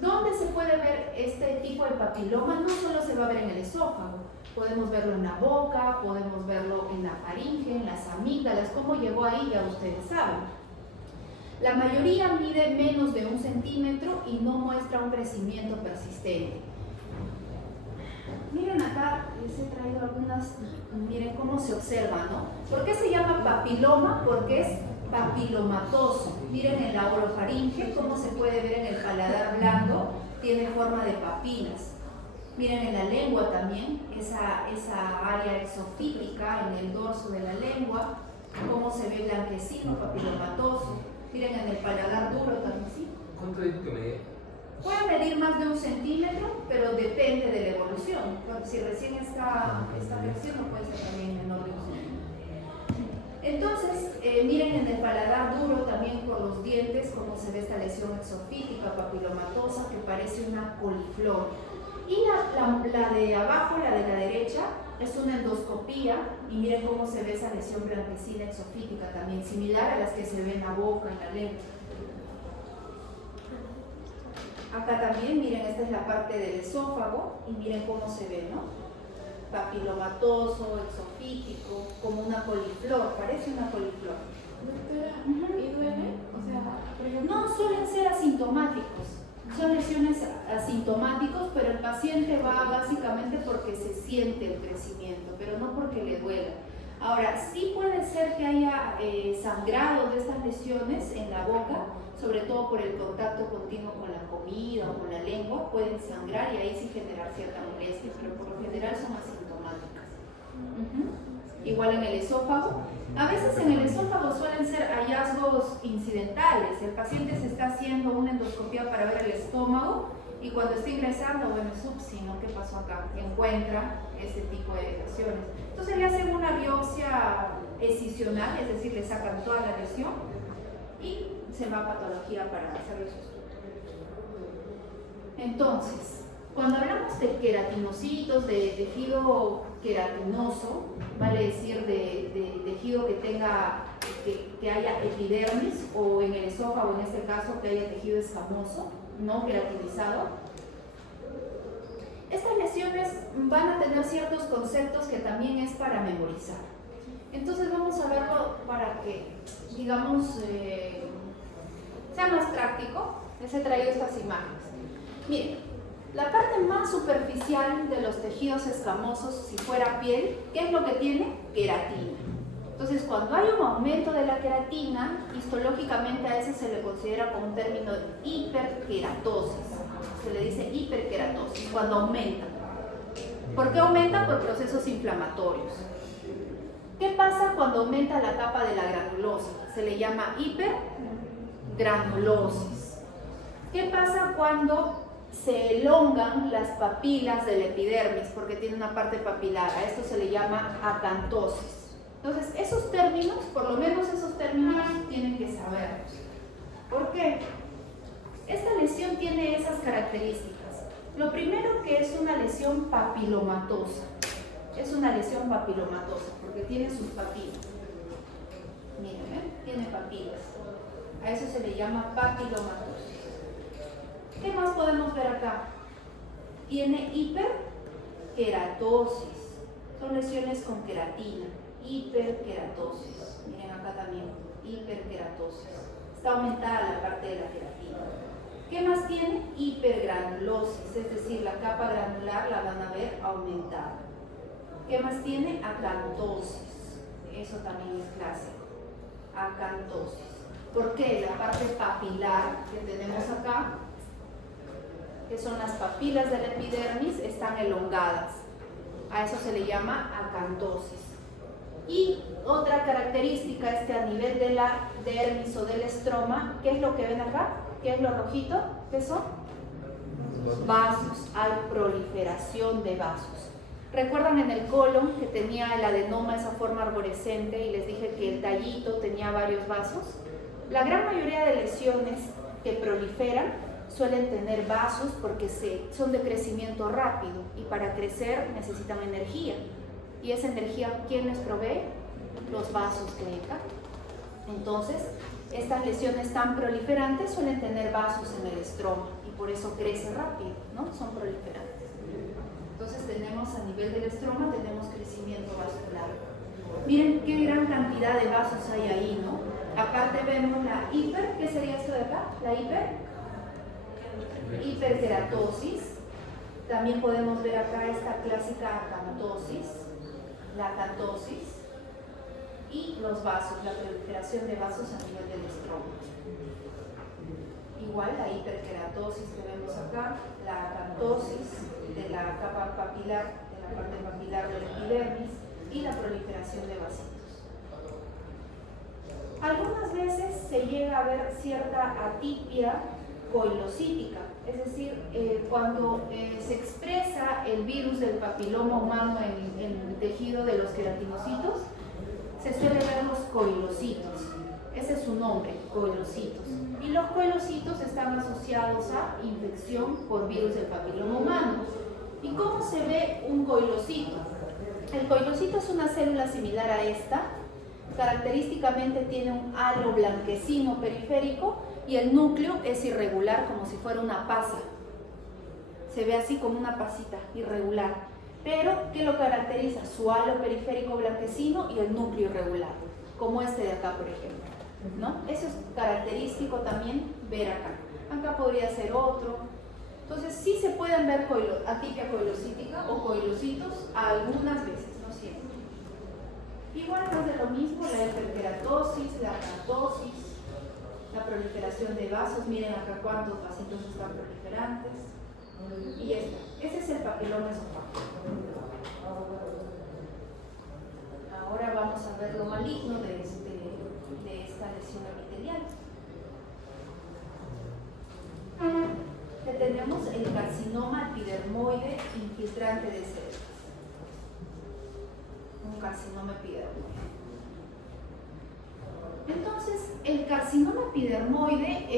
¿Dónde se puede ver este tipo de papiloma? No solo se va a ver en el esófago, podemos verlo en la boca, podemos verlo en la faringe, en las amígdalas. ¿Cómo llegó ahí? Ya ustedes saben. La mayoría mide menos de 1 centímetro y no muestra un crecimiento persistente. Miren acá, les he traído algunas, miren cómo se observa, ¿no? ¿Por qué se llama papiloma? Porque es papilomatoso. Miren en la orofaringe, cómo se puede ver en el paladar blando, tiene forma de papilas. Miren en la lengua también, esa área exofítica en el dorso de la lengua, cómo se ve blanquecino, papilomatoso. Miren en el paladar duro también, ¿sí? ¿Cuánto dijo que medía? Puede medir más de 1 centímetro, pero depende de la evolución. Si recién está creciendo, puede ser también menor de 1 centímetro. Entonces, miren en el paladar duro también por los dientes, cómo se ve esta lesión exofítica, papilomatosa, que parece una coliflor. Y la de abajo, la de la derecha, es una endoscopía y miren cómo se ve esa lesión blanquecina exofítica también, similar a las que se ven en la boca, en la lengua. Acá también, miren, esta es la parte del esófago y miren cómo se ve, ¿no? Papilomatoso, exofítico, como una coliflor, parece una coliflor. Doctora, ¿y duele? O sea, por ejemplo, No, suelen ser asintomáticos. Son lesiones asintomáticos, pero el paciente va básicamente porque se siente el crecimiento, pero no porque le duela. Ahora, sí puede ser que haya sangrado de estas lesiones en la boca, sobre todo por el contacto continuo con la comida o con la lengua, pueden sangrar y ahí sí generar cierta molestia, pero por lo general son asintomáticas. Igual en el esófago. A veces en el esófago suelen ser hallazgos incidentales. El paciente se está haciendo una endoscopia para ver el estómago y cuando está ingresando, bueno, ¿no? ¿Qué pasó acá? Encuentra este tipo de lesiones. Entonces le hacen una biopsia escisional, es decir, le sacan toda la lesión y se va a patología para hacer los estudios. Entonces, cuando hablamos de queratinocitos, de tejido queratinoso, vale decir de tejido que tenga, que haya epidermis, o en el esófago, en este caso, que haya tejido escamoso, no queratinizado. Estas lesiones van a tener ciertos conceptos que también es para memorizar. Entonces vamos a verlo para que, digamos, sea más práctico. Les he traído estas imágenes. Miren, la parte más superficial de los tejidos escamosos, si fuera piel, ¿qué es lo que tiene? Queratina. Entonces, cuando hay un aumento de la queratina, histológicamente a ese se le considera como un término de hiperkeratosis. Se le dice hiperkeratosis, cuando aumenta. ¿Por qué aumenta? Por procesos inflamatorios. ¿Qué pasa cuando aumenta la capa de la granulosa? Se le llama hipergranulosis. ¿Qué pasa cuando se elongan las papilas del epidermis? Porque tiene una parte papilar. A esto se le llama acantosis. Entonces, esos términos, por lo menos esos términos, tienen que saberlos. ¿Por qué? Esta lesión tiene esas características. Lo primero, que es una lesión papilomatosa. Es una lesión papilomatosa porque tiene sus papilas. Miren, tiene papilas. A eso se le llama papilomatosis. ¿Qué más podemos ver acá? Tiene hiperkeratosis. Son lesiones con queratina. Hiperkeratosis. Miren acá también, hiperkeratosis. Está aumentada la parte de la queratina. ¿Qué más tiene? Hipergranulosis, es decir, la capa granular la van a ver aumentada. ¿Qué más tiene? Acantosis. Eso también es clásico. Acantosis. ¿Por qué? La parte papilar que tenemos acá, que son las papilas del epidermis, están elongadas. A eso se le llama acantosis. Y otra característica es que a nivel de la dermis o del estroma, ¿qué es lo que ven acá? ¿Qué es lo rojito? ¿Qué son? Vasos. Hay proliferación de vasos. ¿Recuerdan en el colon que tenía el adenoma, esa forma arborescente, y les dije que el tallito tenía varios vasos? La gran mayoría de lesiones que proliferan suelen tener vasos porque son de crecimiento rápido y para crecer necesitan energía. ¿Y esa energía quién les provee? Los vasos que hay acá. Entonces, estas lesiones tan proliferantes suelen tener vasos en el estroma y por eso crece rápido, ¿no? Son proliferantes. Entonces tenemos a nivel del estroma, tenemos crecimiento vascular. Miren qué gran cantidad de vasos hay ahí, ¿no? Aparte vemos la hiper, ¿qué sería esto de acá? La hiperkeratosis. También podemos ver acá esta clásica acantosis, la acantosis. Y los vasos, la proliferación de vasos a nivel del estroma. Igual la hiperkeratosis que vemos acá, la acantosis de la capa papilar, de la parte papilar del epidermis y la proliferación de vasitos. Algunas veces se llega a ver cierta atipia coilocítica, es decir, cuando se expresa el virus del papiloma humano en el tejido de los queratinocitos, se suele ver los coilocitos. Ese es su nombre, coilocitos. Y los coilocitos están asociados a infección por virus del papiloma humano. ¿Y cómo se ve un coilocito? El coilocito es una célula similar a esta. Característicamente tiene un halo blanquecino periférico y el núcleo es irregular, como si fuera una pasa. Se ve así como una pasita, irregular. Pero, ¿qué lo caracteriza? Su halo periférico blanquecino y el núcleo irregular, como este de acá, por ejemplo, ¿no? Eso es característico también ver acá. Acá podría ser otro. Entonces, sí se pueden ver atipia coilocítica o coilocitos algunas veces, no siempre. Igual no es de lo mismo la hiperkeratosis, la acantosis, la proliferación de vasos. Miren acá cuántos vasitos están proliferantes. Y ese es el papiloma esofágico. Ahora vamos a ver lo maligno de esta lesión epitelial. Que tenemos el carcinoma epidermoide infiltrante de células. Un carcinoma epidermoide. Entonces, el carcinoma epidermoide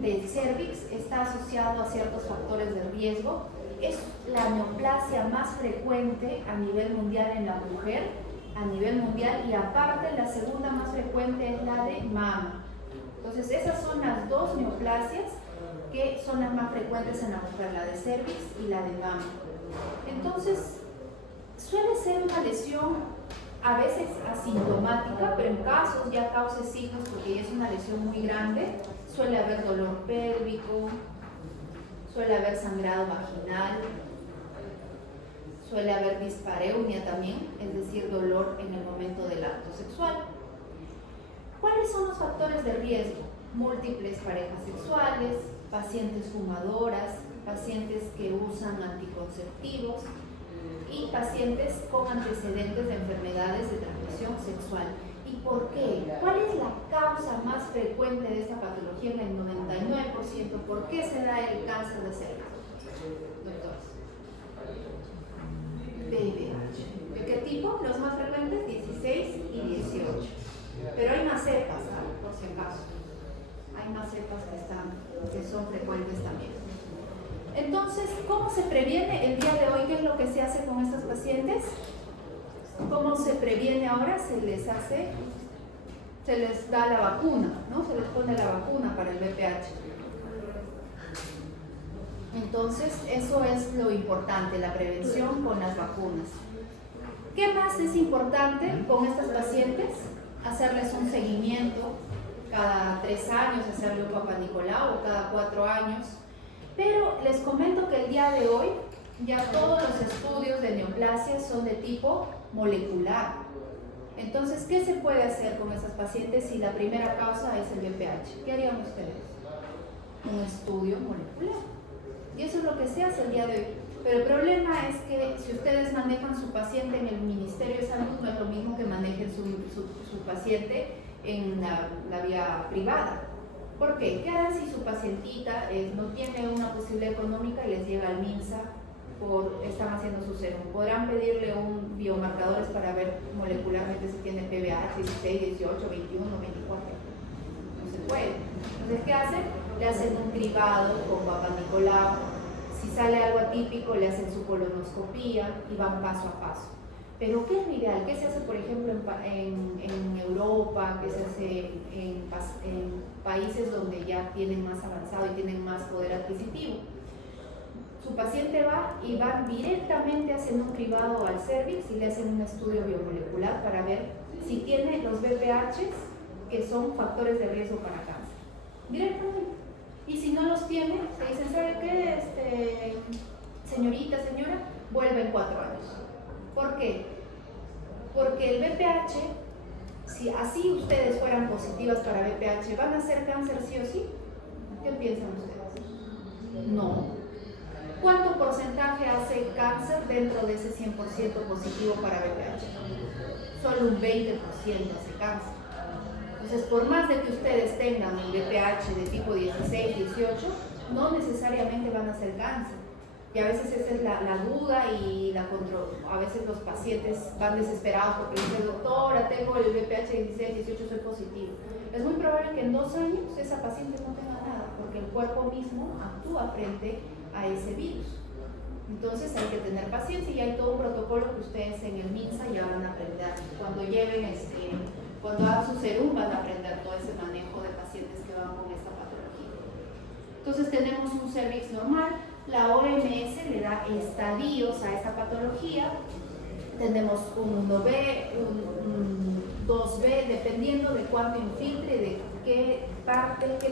del cérvix, está asociado a ciertos factores de riesgo. Es la neoplasia más frecuente a nivel mundial en la mujer, a nivel mundial, y aparte la segunda más frecuente es la de mama. Entonces, esas son las dos neoplasias que son las más frecuentes en la mujer, la de cérvix y la de mama. Entonces, suele ser una lesión a veces asintomática, pero en casos ya cause signos, porque ya es una lesión muy grande, suele haber dolor pélvico, suele haber sangrado vaginal, suele haber dispareunia también, es decir, dolor en el momento del acto sexual. ¿Cuáles son los factores de riesgo? Múltiples parejas sexuales, pacientes fumadoras, pacientes que usan anticonceptivos y pacientes con antecedentes de enfermedades de transmisión sexual. ¿Y por qué? ¿Cuál es la causa más frecuente de esta patología en el 99%? ¿Por qué se da el cáncer de cervix? Doctores. VIH. ¿De qué tipo? Los más frecuentes, 16 y 18. Pero hay más cepas, ¿no? Por si acaso. Hay más cepas que son frecuentes también. Entonces, ¿cómo se previene el día de hoy? ¿Qué es lo que se hace con estos pacientes? ¿Cómo se previene ahora? Se les da la vacuna, ¿no? Se les pone la vacuna para el VPH. Entonces, eso es lo importante, la prevención con las vacunas. ¿Qué más es importante con estas pacientes? Hacerles un seguimiento cada 3 años, hacerle un Papá Nicolau o cada 4 años. Pero les comento que el día de hoy ya todos los estudios de neoplasia son de tipo molecular. Entonces, ¿qué se puede hacer con esas pacientes si la primera causa es el VPH? ¿Qué harían ustedes? Un estudio molecular. Y eso es lo que se hace el día de hoy. Pero el problema es que si ustedes manejan su paciente en el Ministerio de Salud, no es lo mismo que manejen su paciente en la vía privada. ¿Por qué? ¿Qué harán si su pacientita no tiene una posibilidad económica y les llega al MINSA están haciendo su serum? ¿Podrán pedirle un biomarcadores para ver molecularmente si tiene PBH 16, 18, 21, 24? No se puede. Entonces, ¿qué hacen? Le hacen un cribado con Papá Nicolau. Si sale algo atípico, le hacen su colonoscopía y van paso a paso. Pero ¿qué es lo ideal? ¿Qué se hace, por ejemplo, en Europa? ¿Qué se hace en países donde ya tienen más avanzado y tienen más poder adquisitivo? Su paciente va y van directamente haciendo un cribado al cervix y le hacen un estudio biomolecular para ver si tiene los VPHs, que son factores de riesgo para cáncer. Directamente. Y si no los tiene, se dicen, ¿sabe qué? Señorita, señora, vuelve en 4 años. ¿Por qué? Porque el VPH, si así ustedes fueran positivas para VPH, ¿van a hacer cáncer sí o sí? ¿Qué piensan ustedes? No. ¿Cuánto porcentaje hace cáncer dentro de ese 100% positivo para VPH? Solo un 20% hace cáncer. Entonces, por más de que ustedes tengan el VPH de tipo 16, 18, no necesariamente van a hacer cáncer. Y a veces esa es la duda y a veces los pacientes van desesperados porque dicen, doctora, tengo el VPH 16, 18, soy positivo. Es muy probable que en 2 años esa paciente no tenga nada, porque el cuerpo mismo actúa frente a ese virus. Entonces hay que tener paciencia y hay todo un protocolo que ustedes en el MINSA ya van a aprender. Cuando cuando hagan su serum van a aprender todo ese manejo de pacientes que van con esta patología. Entonces tenemos un cervix normal. La OMS le da estadios a esta patología. Tenemos un 1B, un 2B, dependiendo de cuánto infiltre, de qué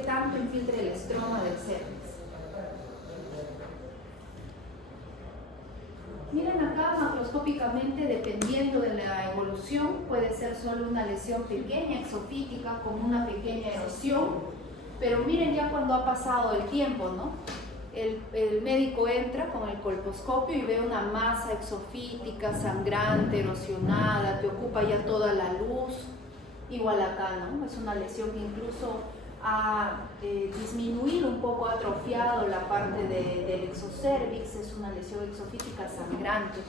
tanto infiltre el estroma del cervix. Miren acá macroscópicamente, dependiendo de la evolución, puede ser solo una lesión pequeña, exofítica, con una pequeña erosión, pero miren ya cuando ha pasado el tiempo, ¿no? El médico entra con el colposcopio y ve una masa exofítica, sangrante, erosionada, que ocupa ya toda la luz, igual acá, ¿no? Es una lesión que incluso ha disminuido un poco, ha atrofiado la parte del exocervix, es una lesión exofítica sangrante.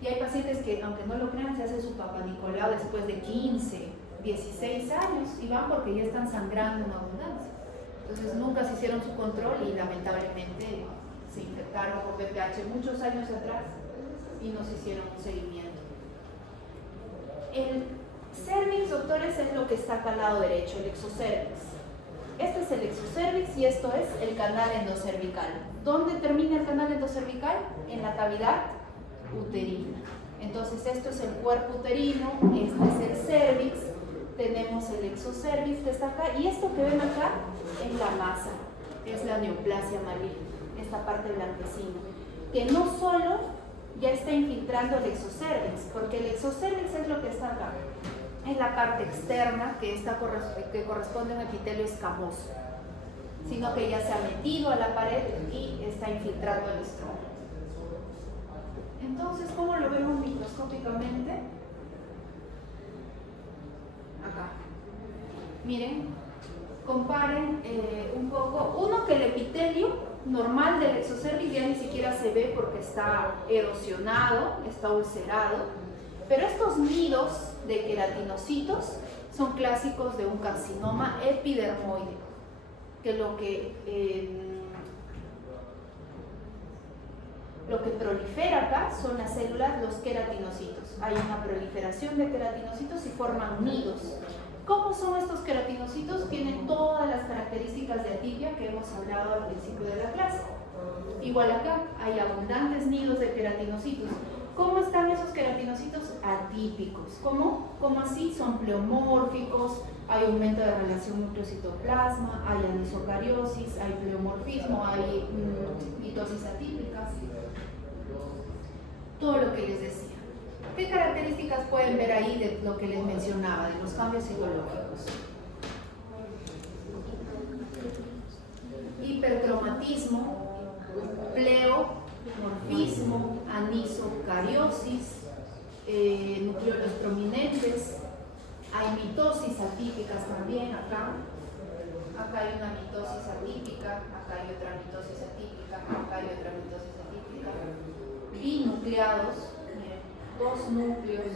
Y hay pacientes que, aunque no lo crean, se hace su Papá Nicolau después de 15, 16 años y van porque ya están sangrando en abundancia. Entonces nunca se hicieron su control y lamentablemente se infectaron por VPH muchos años atrás y no se hicieron un seguimiento. El cervix, doctores, es lo que está acá al lado derecho, el exocervix. Este es el exocervix y esto es el canal endocervical. ¿Dónde termina el canal endocervical? En la cavidad uterina. Entonces esto es el cuerpo uterino, este es el cervix, tenemos el exocervix que está acá y esto que ven acá es la masa, es la neoplasia maligna, esta parte blanquecina, que no solo ya está infiltrando el exocervix, porque el exocervix es lo que está acá, es la parte externa que corresponde a un epitelio escamoso, sino que ya se ha metido a la pared y está infiltrando el estroma. Entonces, ¿cómo lo vemos microscópicamente? Miren, comparen un poco. Uno, que el epitelio normal del exocervix ya ni siquiera se ve porque está erosionado, está ulcerado. Pero estos nidos de queratinocitos son clásicos de un carcinoma epidermoide, que lo que prolifera acá son las células, los queratinocitos. Hay una proliferación de queratinocitos y forman nidos. ¿Cómo son estos queratinocitos? Tienen todas las características de atipia que hemos hablado al principio de la clase. Igual acá hay abundantes nidos de queratinocitos. ¿Cómo están esos queratinocitos? Atípicos. ¿Cómo? ¿Cómo así? Son pleomórficos, hay aumento de relación núcleo-citoplasma, hay anisocariosis, hay pleomorfismo, hay mitosis atípicas. Todo lo que les decía. ¿Qué características pueden ver ahí de lo que les mencionaba, de los cambios citológicos? Hipercromatismo, pleomorfismo, anisocariosis, nucleolos prominentes, hay mitosis atípicas también acá. Acá hay una mitosis atípica, acá hay otra mitosis atípica, acá hay otra mitosis atípica. Binucleados, miren, dos núcleos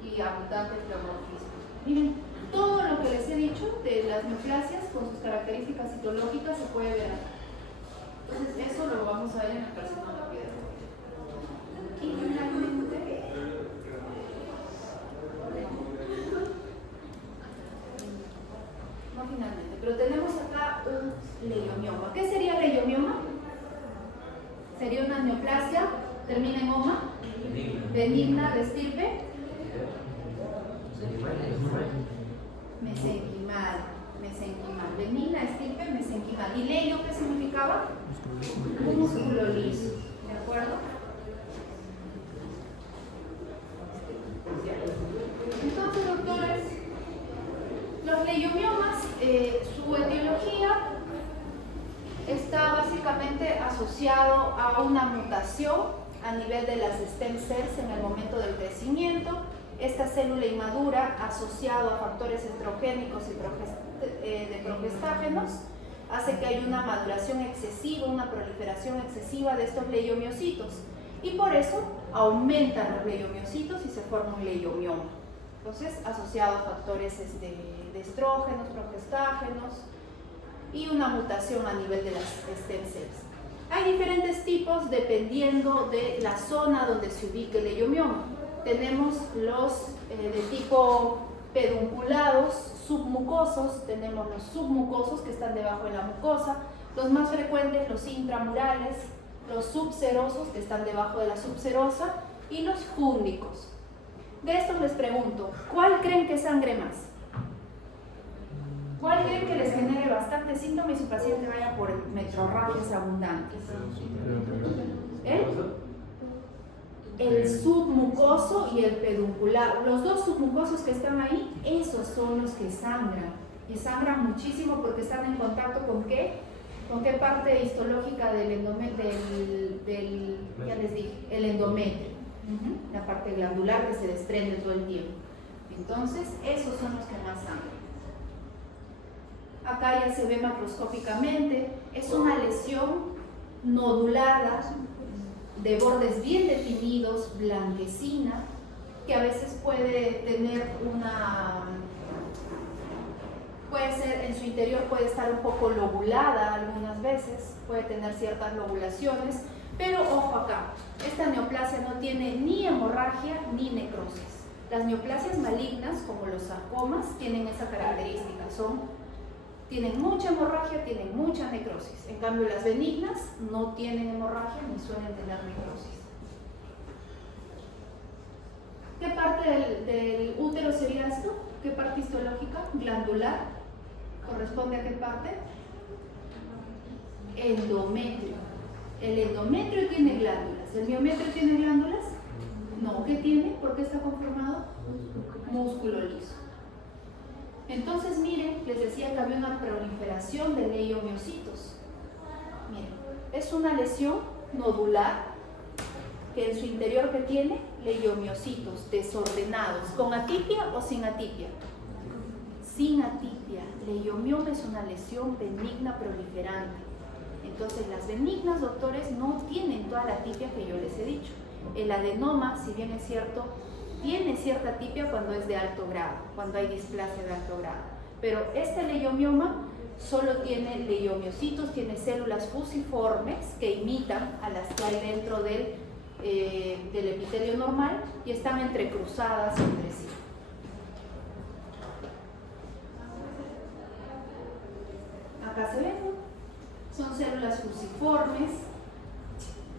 y abundante pleomorfismo. Miren, todo lo que les he dicho de las neoplasias con sus características citológicas se puede ver acá. Entonces eso lo vamos a ver en el carcinoma epidermoide. Y finalmente, no finalmente, pero tenemos acá un leiomioma. ¿Qué sería leiomioma? Sería una neoplasia, termina en oma, benigna, de estirpe mesenquimal, benigna, estirpe, mesenquimal. ¿Y leio qué significaba? Músculo liso, ¿de acuerdo? Entonces, doctores, los leiomiomas, su etiología está básicamente asociado a una mutación a nivel de las stem cells en el momento del crecimiento. Esta célula inmadura, asociado a factores estrogénicos y de progestágenos, hace que haya una maduración excesiva, una proliferación excesiva de estos leiomiocitos. Y por eso aumentan los leiomiocitos y se forma un leiomioma. Entonces, asociado a factores de estrógenos, progestágenos y una mutación a nivel de las stem cells. Hay diferentes tipos dependiendo de la zona donde se ubique el leiomioma. Tenemos los de tipo pedunculados, submucosos, tenemos los submucosos que están debajo de la mucosa, los más frecuentes los intramurales, los subserosos que están debajo de la subserosa y los fúngicos. De estos les pregunto, ¿cuál creen que sangre más? ¿Cuál creen que les genere bastante síntoma y su paciente vaya por metrorragias abundantes? El submucoso y el peduncular. Los dos submucosos que están ahí, esos son los que sangran. Y sangran muchísimo porque están en contacto con ¿qué? ¿Con qué parte histológica del endometrio? Ya les dije, el endometrio. La parte glandular que se desprende todo el tiempo. Entonces, esos son los que más sangran. Acá ya se ve macroscópicamente, es una lesión nodulada, de bordes bien definidos, blanquecina, que a veces puede tener puede ser, en su interior puede estar un poco lobulada algunas veces, puede tener ciertas lobulaciones, pero ojo acá, esta neoplasia no tiene ni hemorragia ni necrosis. Las neoplasias malignas, como los sarcomas, tienen esa característica, tienen mucha hemorragia, tienen mucha necrosis. En cambio, las benignas no tienen hemorragia ni suelen tener necrosis. ¿Qué parte del útero sería esto? ¿Qué parte histológica? Glandular. ¿Corresponde a qué parte? Endometrio. El endometrio tiene glándulas. ¿El miometrio tiene glándulas? No. ¿Qué tiene? ¿Por qué está conformado? Músculo liso. Entonces, miren, les decía que había una proliferación de leiomiocitos. Miren, es una lesión nodular que en su interior que tiene leiomiocitos desordenados, con atipia o sin atipia. sin atipia. Leiomioma es una lesión benigna proliferante. Entonces las benignas, doctores, no tienen toda la atipia que yo les he dicho. El adenoma, si bien es cierto, tiene cierta atipia cuando es de alto grado, cuando hay displasia de alto grado. Pero este leiomioma solo tiene leiomiocitos, tiene células fusiformes que imitan a las que hay dentro del epitelio normal y están entrecruzadas entre sí. Acá se ven, son células fusiformes.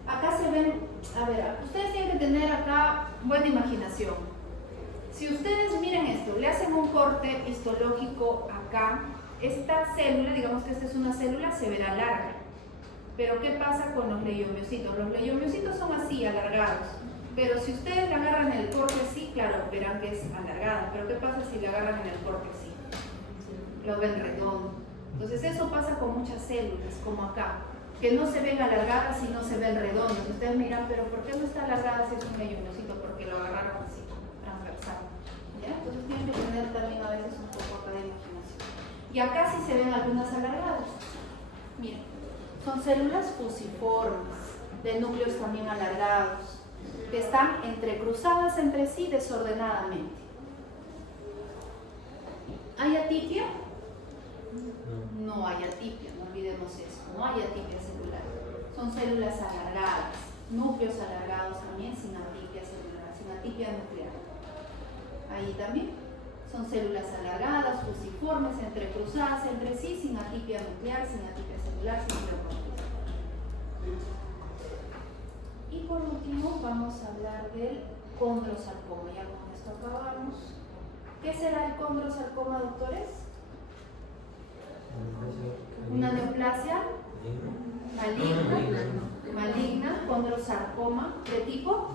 Acá se ven, a ver, ustedes tienen que tener acá buena imaginación. Si ustedes miren esto, le hacen un corte histológico acá, esta célula, digamos que esta es una célula, se verá larga. Pero ¿qué pasa con los leiomiocitos? Los leiomiocitos son así, alargados. Pero si ustedes la agarran en el corte así, claro, verán que es alargada. Pero ¿qué pasa si la agarran en el corte así? Lo ven redondo. Entonces eso pasa con muchas células, como acá, que no se ven alargadas y no se ven redondas. Ustedes miran, pero ¿por qué no está alargada si es un leiomiocito? Porque lo agarraron así, transversal. ¿Ya? Entonces tienen que tener también a veces un poco acá de imaginación. Y acá sí se ven algunas alargadas. Miren, son células fusiformes, de núcleos también alargados, que están entrecruzadas entre sí desordenadamente. ¿Hay atipia? No hay atipia, no olvidemos eso, no hay atipia celular. Son células alargadas, núcleos alargados también sin atipia celular, sin atipia nuclear. Ahí también son células alargadas, fusiformes, entrecruzadas entre sí, sin atipia nuclear, sin atipia celular, sin pleomorfismo. Y por último vamos a hablar del condrosarcoma. Ya con esto acabamos. ¿Qué será el condrosarcoma, doctores? Una neoplasia maligna, condrosarcoma, ¿de tipo?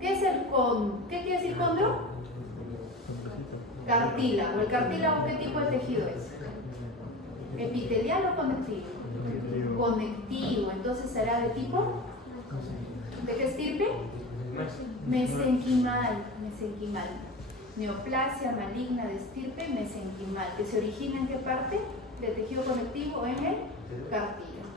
¿Qué es el ¿Qué quiere decir condro? Cartílago. ¿El cartílago qué tipo de tejido es? ¿Epitelial o conectivo? Conectivo. Entonces será de tipo, ¿de qué estirpe? Mesenquimal. Neoplasia maligna de estirpe mesenquimal, que se origina ¿en qué parte? Del tejido conectivo, en el cartílago.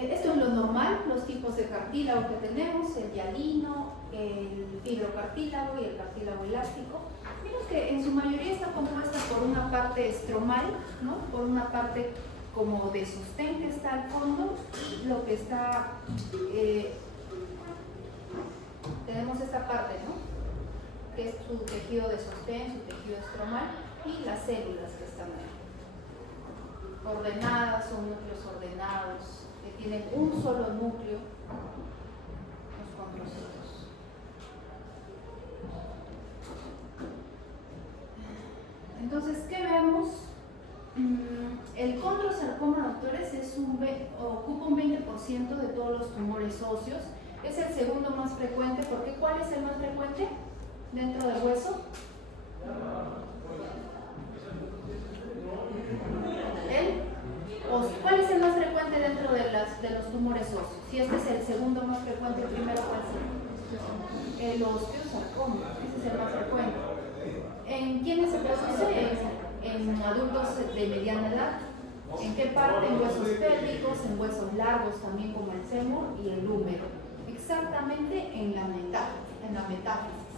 Esto es lo normal, los tipos de cartílago que tenemos, el hialino, el fibrocartílago y el cartílago elástico. Vemos que en su mayoría está compuesta por una parte estromal, ¿no? Por una parte como de sostén que está al fondo, y lo que está, tenemos esta parte, ¿no? Que es su tejido de sostén, su tejido estromal, y las células que están ahí. Ordenadas, son núcleos ordenados, que tienen un solo núcleo, los condrocitos. Entonces, ¿qué vemos? El condrosarcoma, doctores, ocupa un 20% de todos los tumores óseos. Es el segundo más frecuente. ¿Por qué? ¿Cuál es el más frecuente dentro del hueso? ¿Cuál es el más frecuente dentro de los tumores óseos? Si este es el segundo más frecuente, el primero ¿cuál es? El osteosarcoma, ese es el más frecuente. ¿En quiénes se produce? En adultos de mediana edad. ¿En qué parte? En huesos pélvicos, en huesos largos también como el fémur y el húmero. Exactamente en la metáfisis.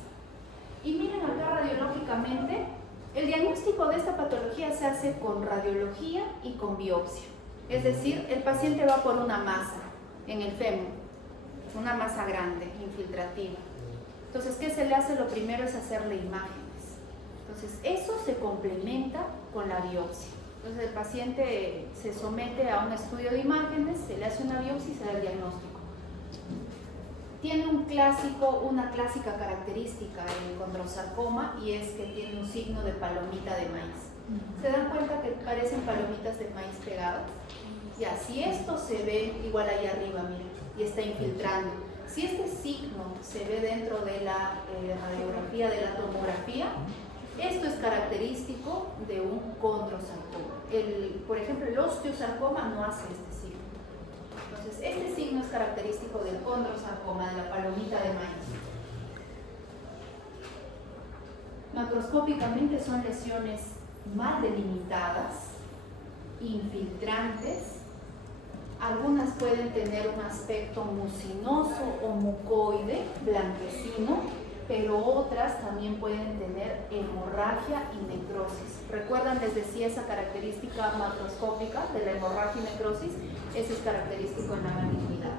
Y miren acá radiológicamente, el diagnóstico de esta patología se hace con radiología y con biopsia. Es decir, el paciente va por una masa en el fémur, una masa grande, infiltrativa. Entonces, ¿qué se le hace? Lo primero es hacerle imágenes. Entonces, eso se complementa con la biopsia. Entonces, el paciente se somete a un estudio de imágenes, se le hace una biopsia y se da el diagnóstico. Tiene una clásica característica el condrosarcoma, y es que tiene un signo de palomita de maíz. ¿Se dan cuenta que parecen palomitas de maíz pegadas? Ya, si esto se ve igual ahí arriba, miren, y está infiltrando. Si este signo se ve dentro de la radiografía, de la tomografía, esto es característico de un condrosarcoma. Por ejemplo, el osteosarcoma no hace este signo. Entonces, este signo es característico del condrosarcoma, de la palomita de maíz. Macroscópicamente son lesiones mal delimitadas, infiltrantes. Algunas pueden tener un aspecto mucinoso o mucoide, blanquecino, pero otras también pueden tener hemorragia y necrosis. ¿Recuerdan? Les decía esa característica macroscópica de la hemorragia y necrosis. Ese es característico en la malignidad.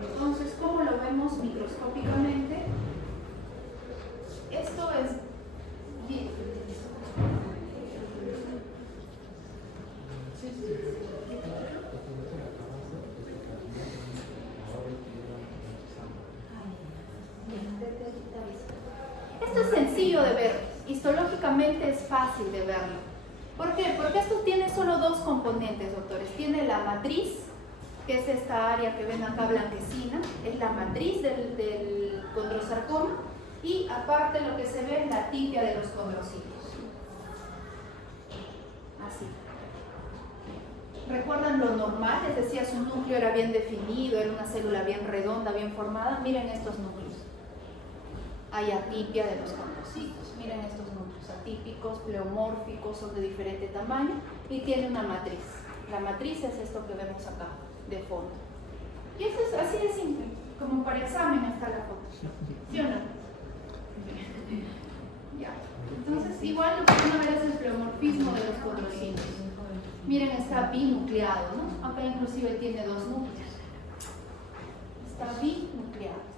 Entonces, ¿cómo lo vemos microscópicamente? Esto es bien. Esto es sencillo de ver, histológicamente es fácil de verlo. ¿Por qué? Porque esto tiene solo dos componentes, doctores. Tiene la matriz, que es esta área que ven acá blanquecina, es la matriz del condrosarcoma, y aparte lo que se ve es la tibia de los condrocitos. Así. ¿Recuerdan lo normal? Les decía, su núcleo era bien definido, era una célula bien redonda, bien formada. Miren estos núcleos. Hay atipia de los condrocitos. Miren estos núcleos atípicos, pleomórficos, son de diferente tamaño y tiene una matriz. La matriz es esto que vemos acá, de fondo. Y eso es así de simple, como para examen está la foto. ¿Sí o no? Ya. Entonces, igual lo que van a ver es el pleomorfismo de los condrocitos. Miren, está binucleado, ¿no? Acá inclusive tiene dos núcleos. Está binucleado.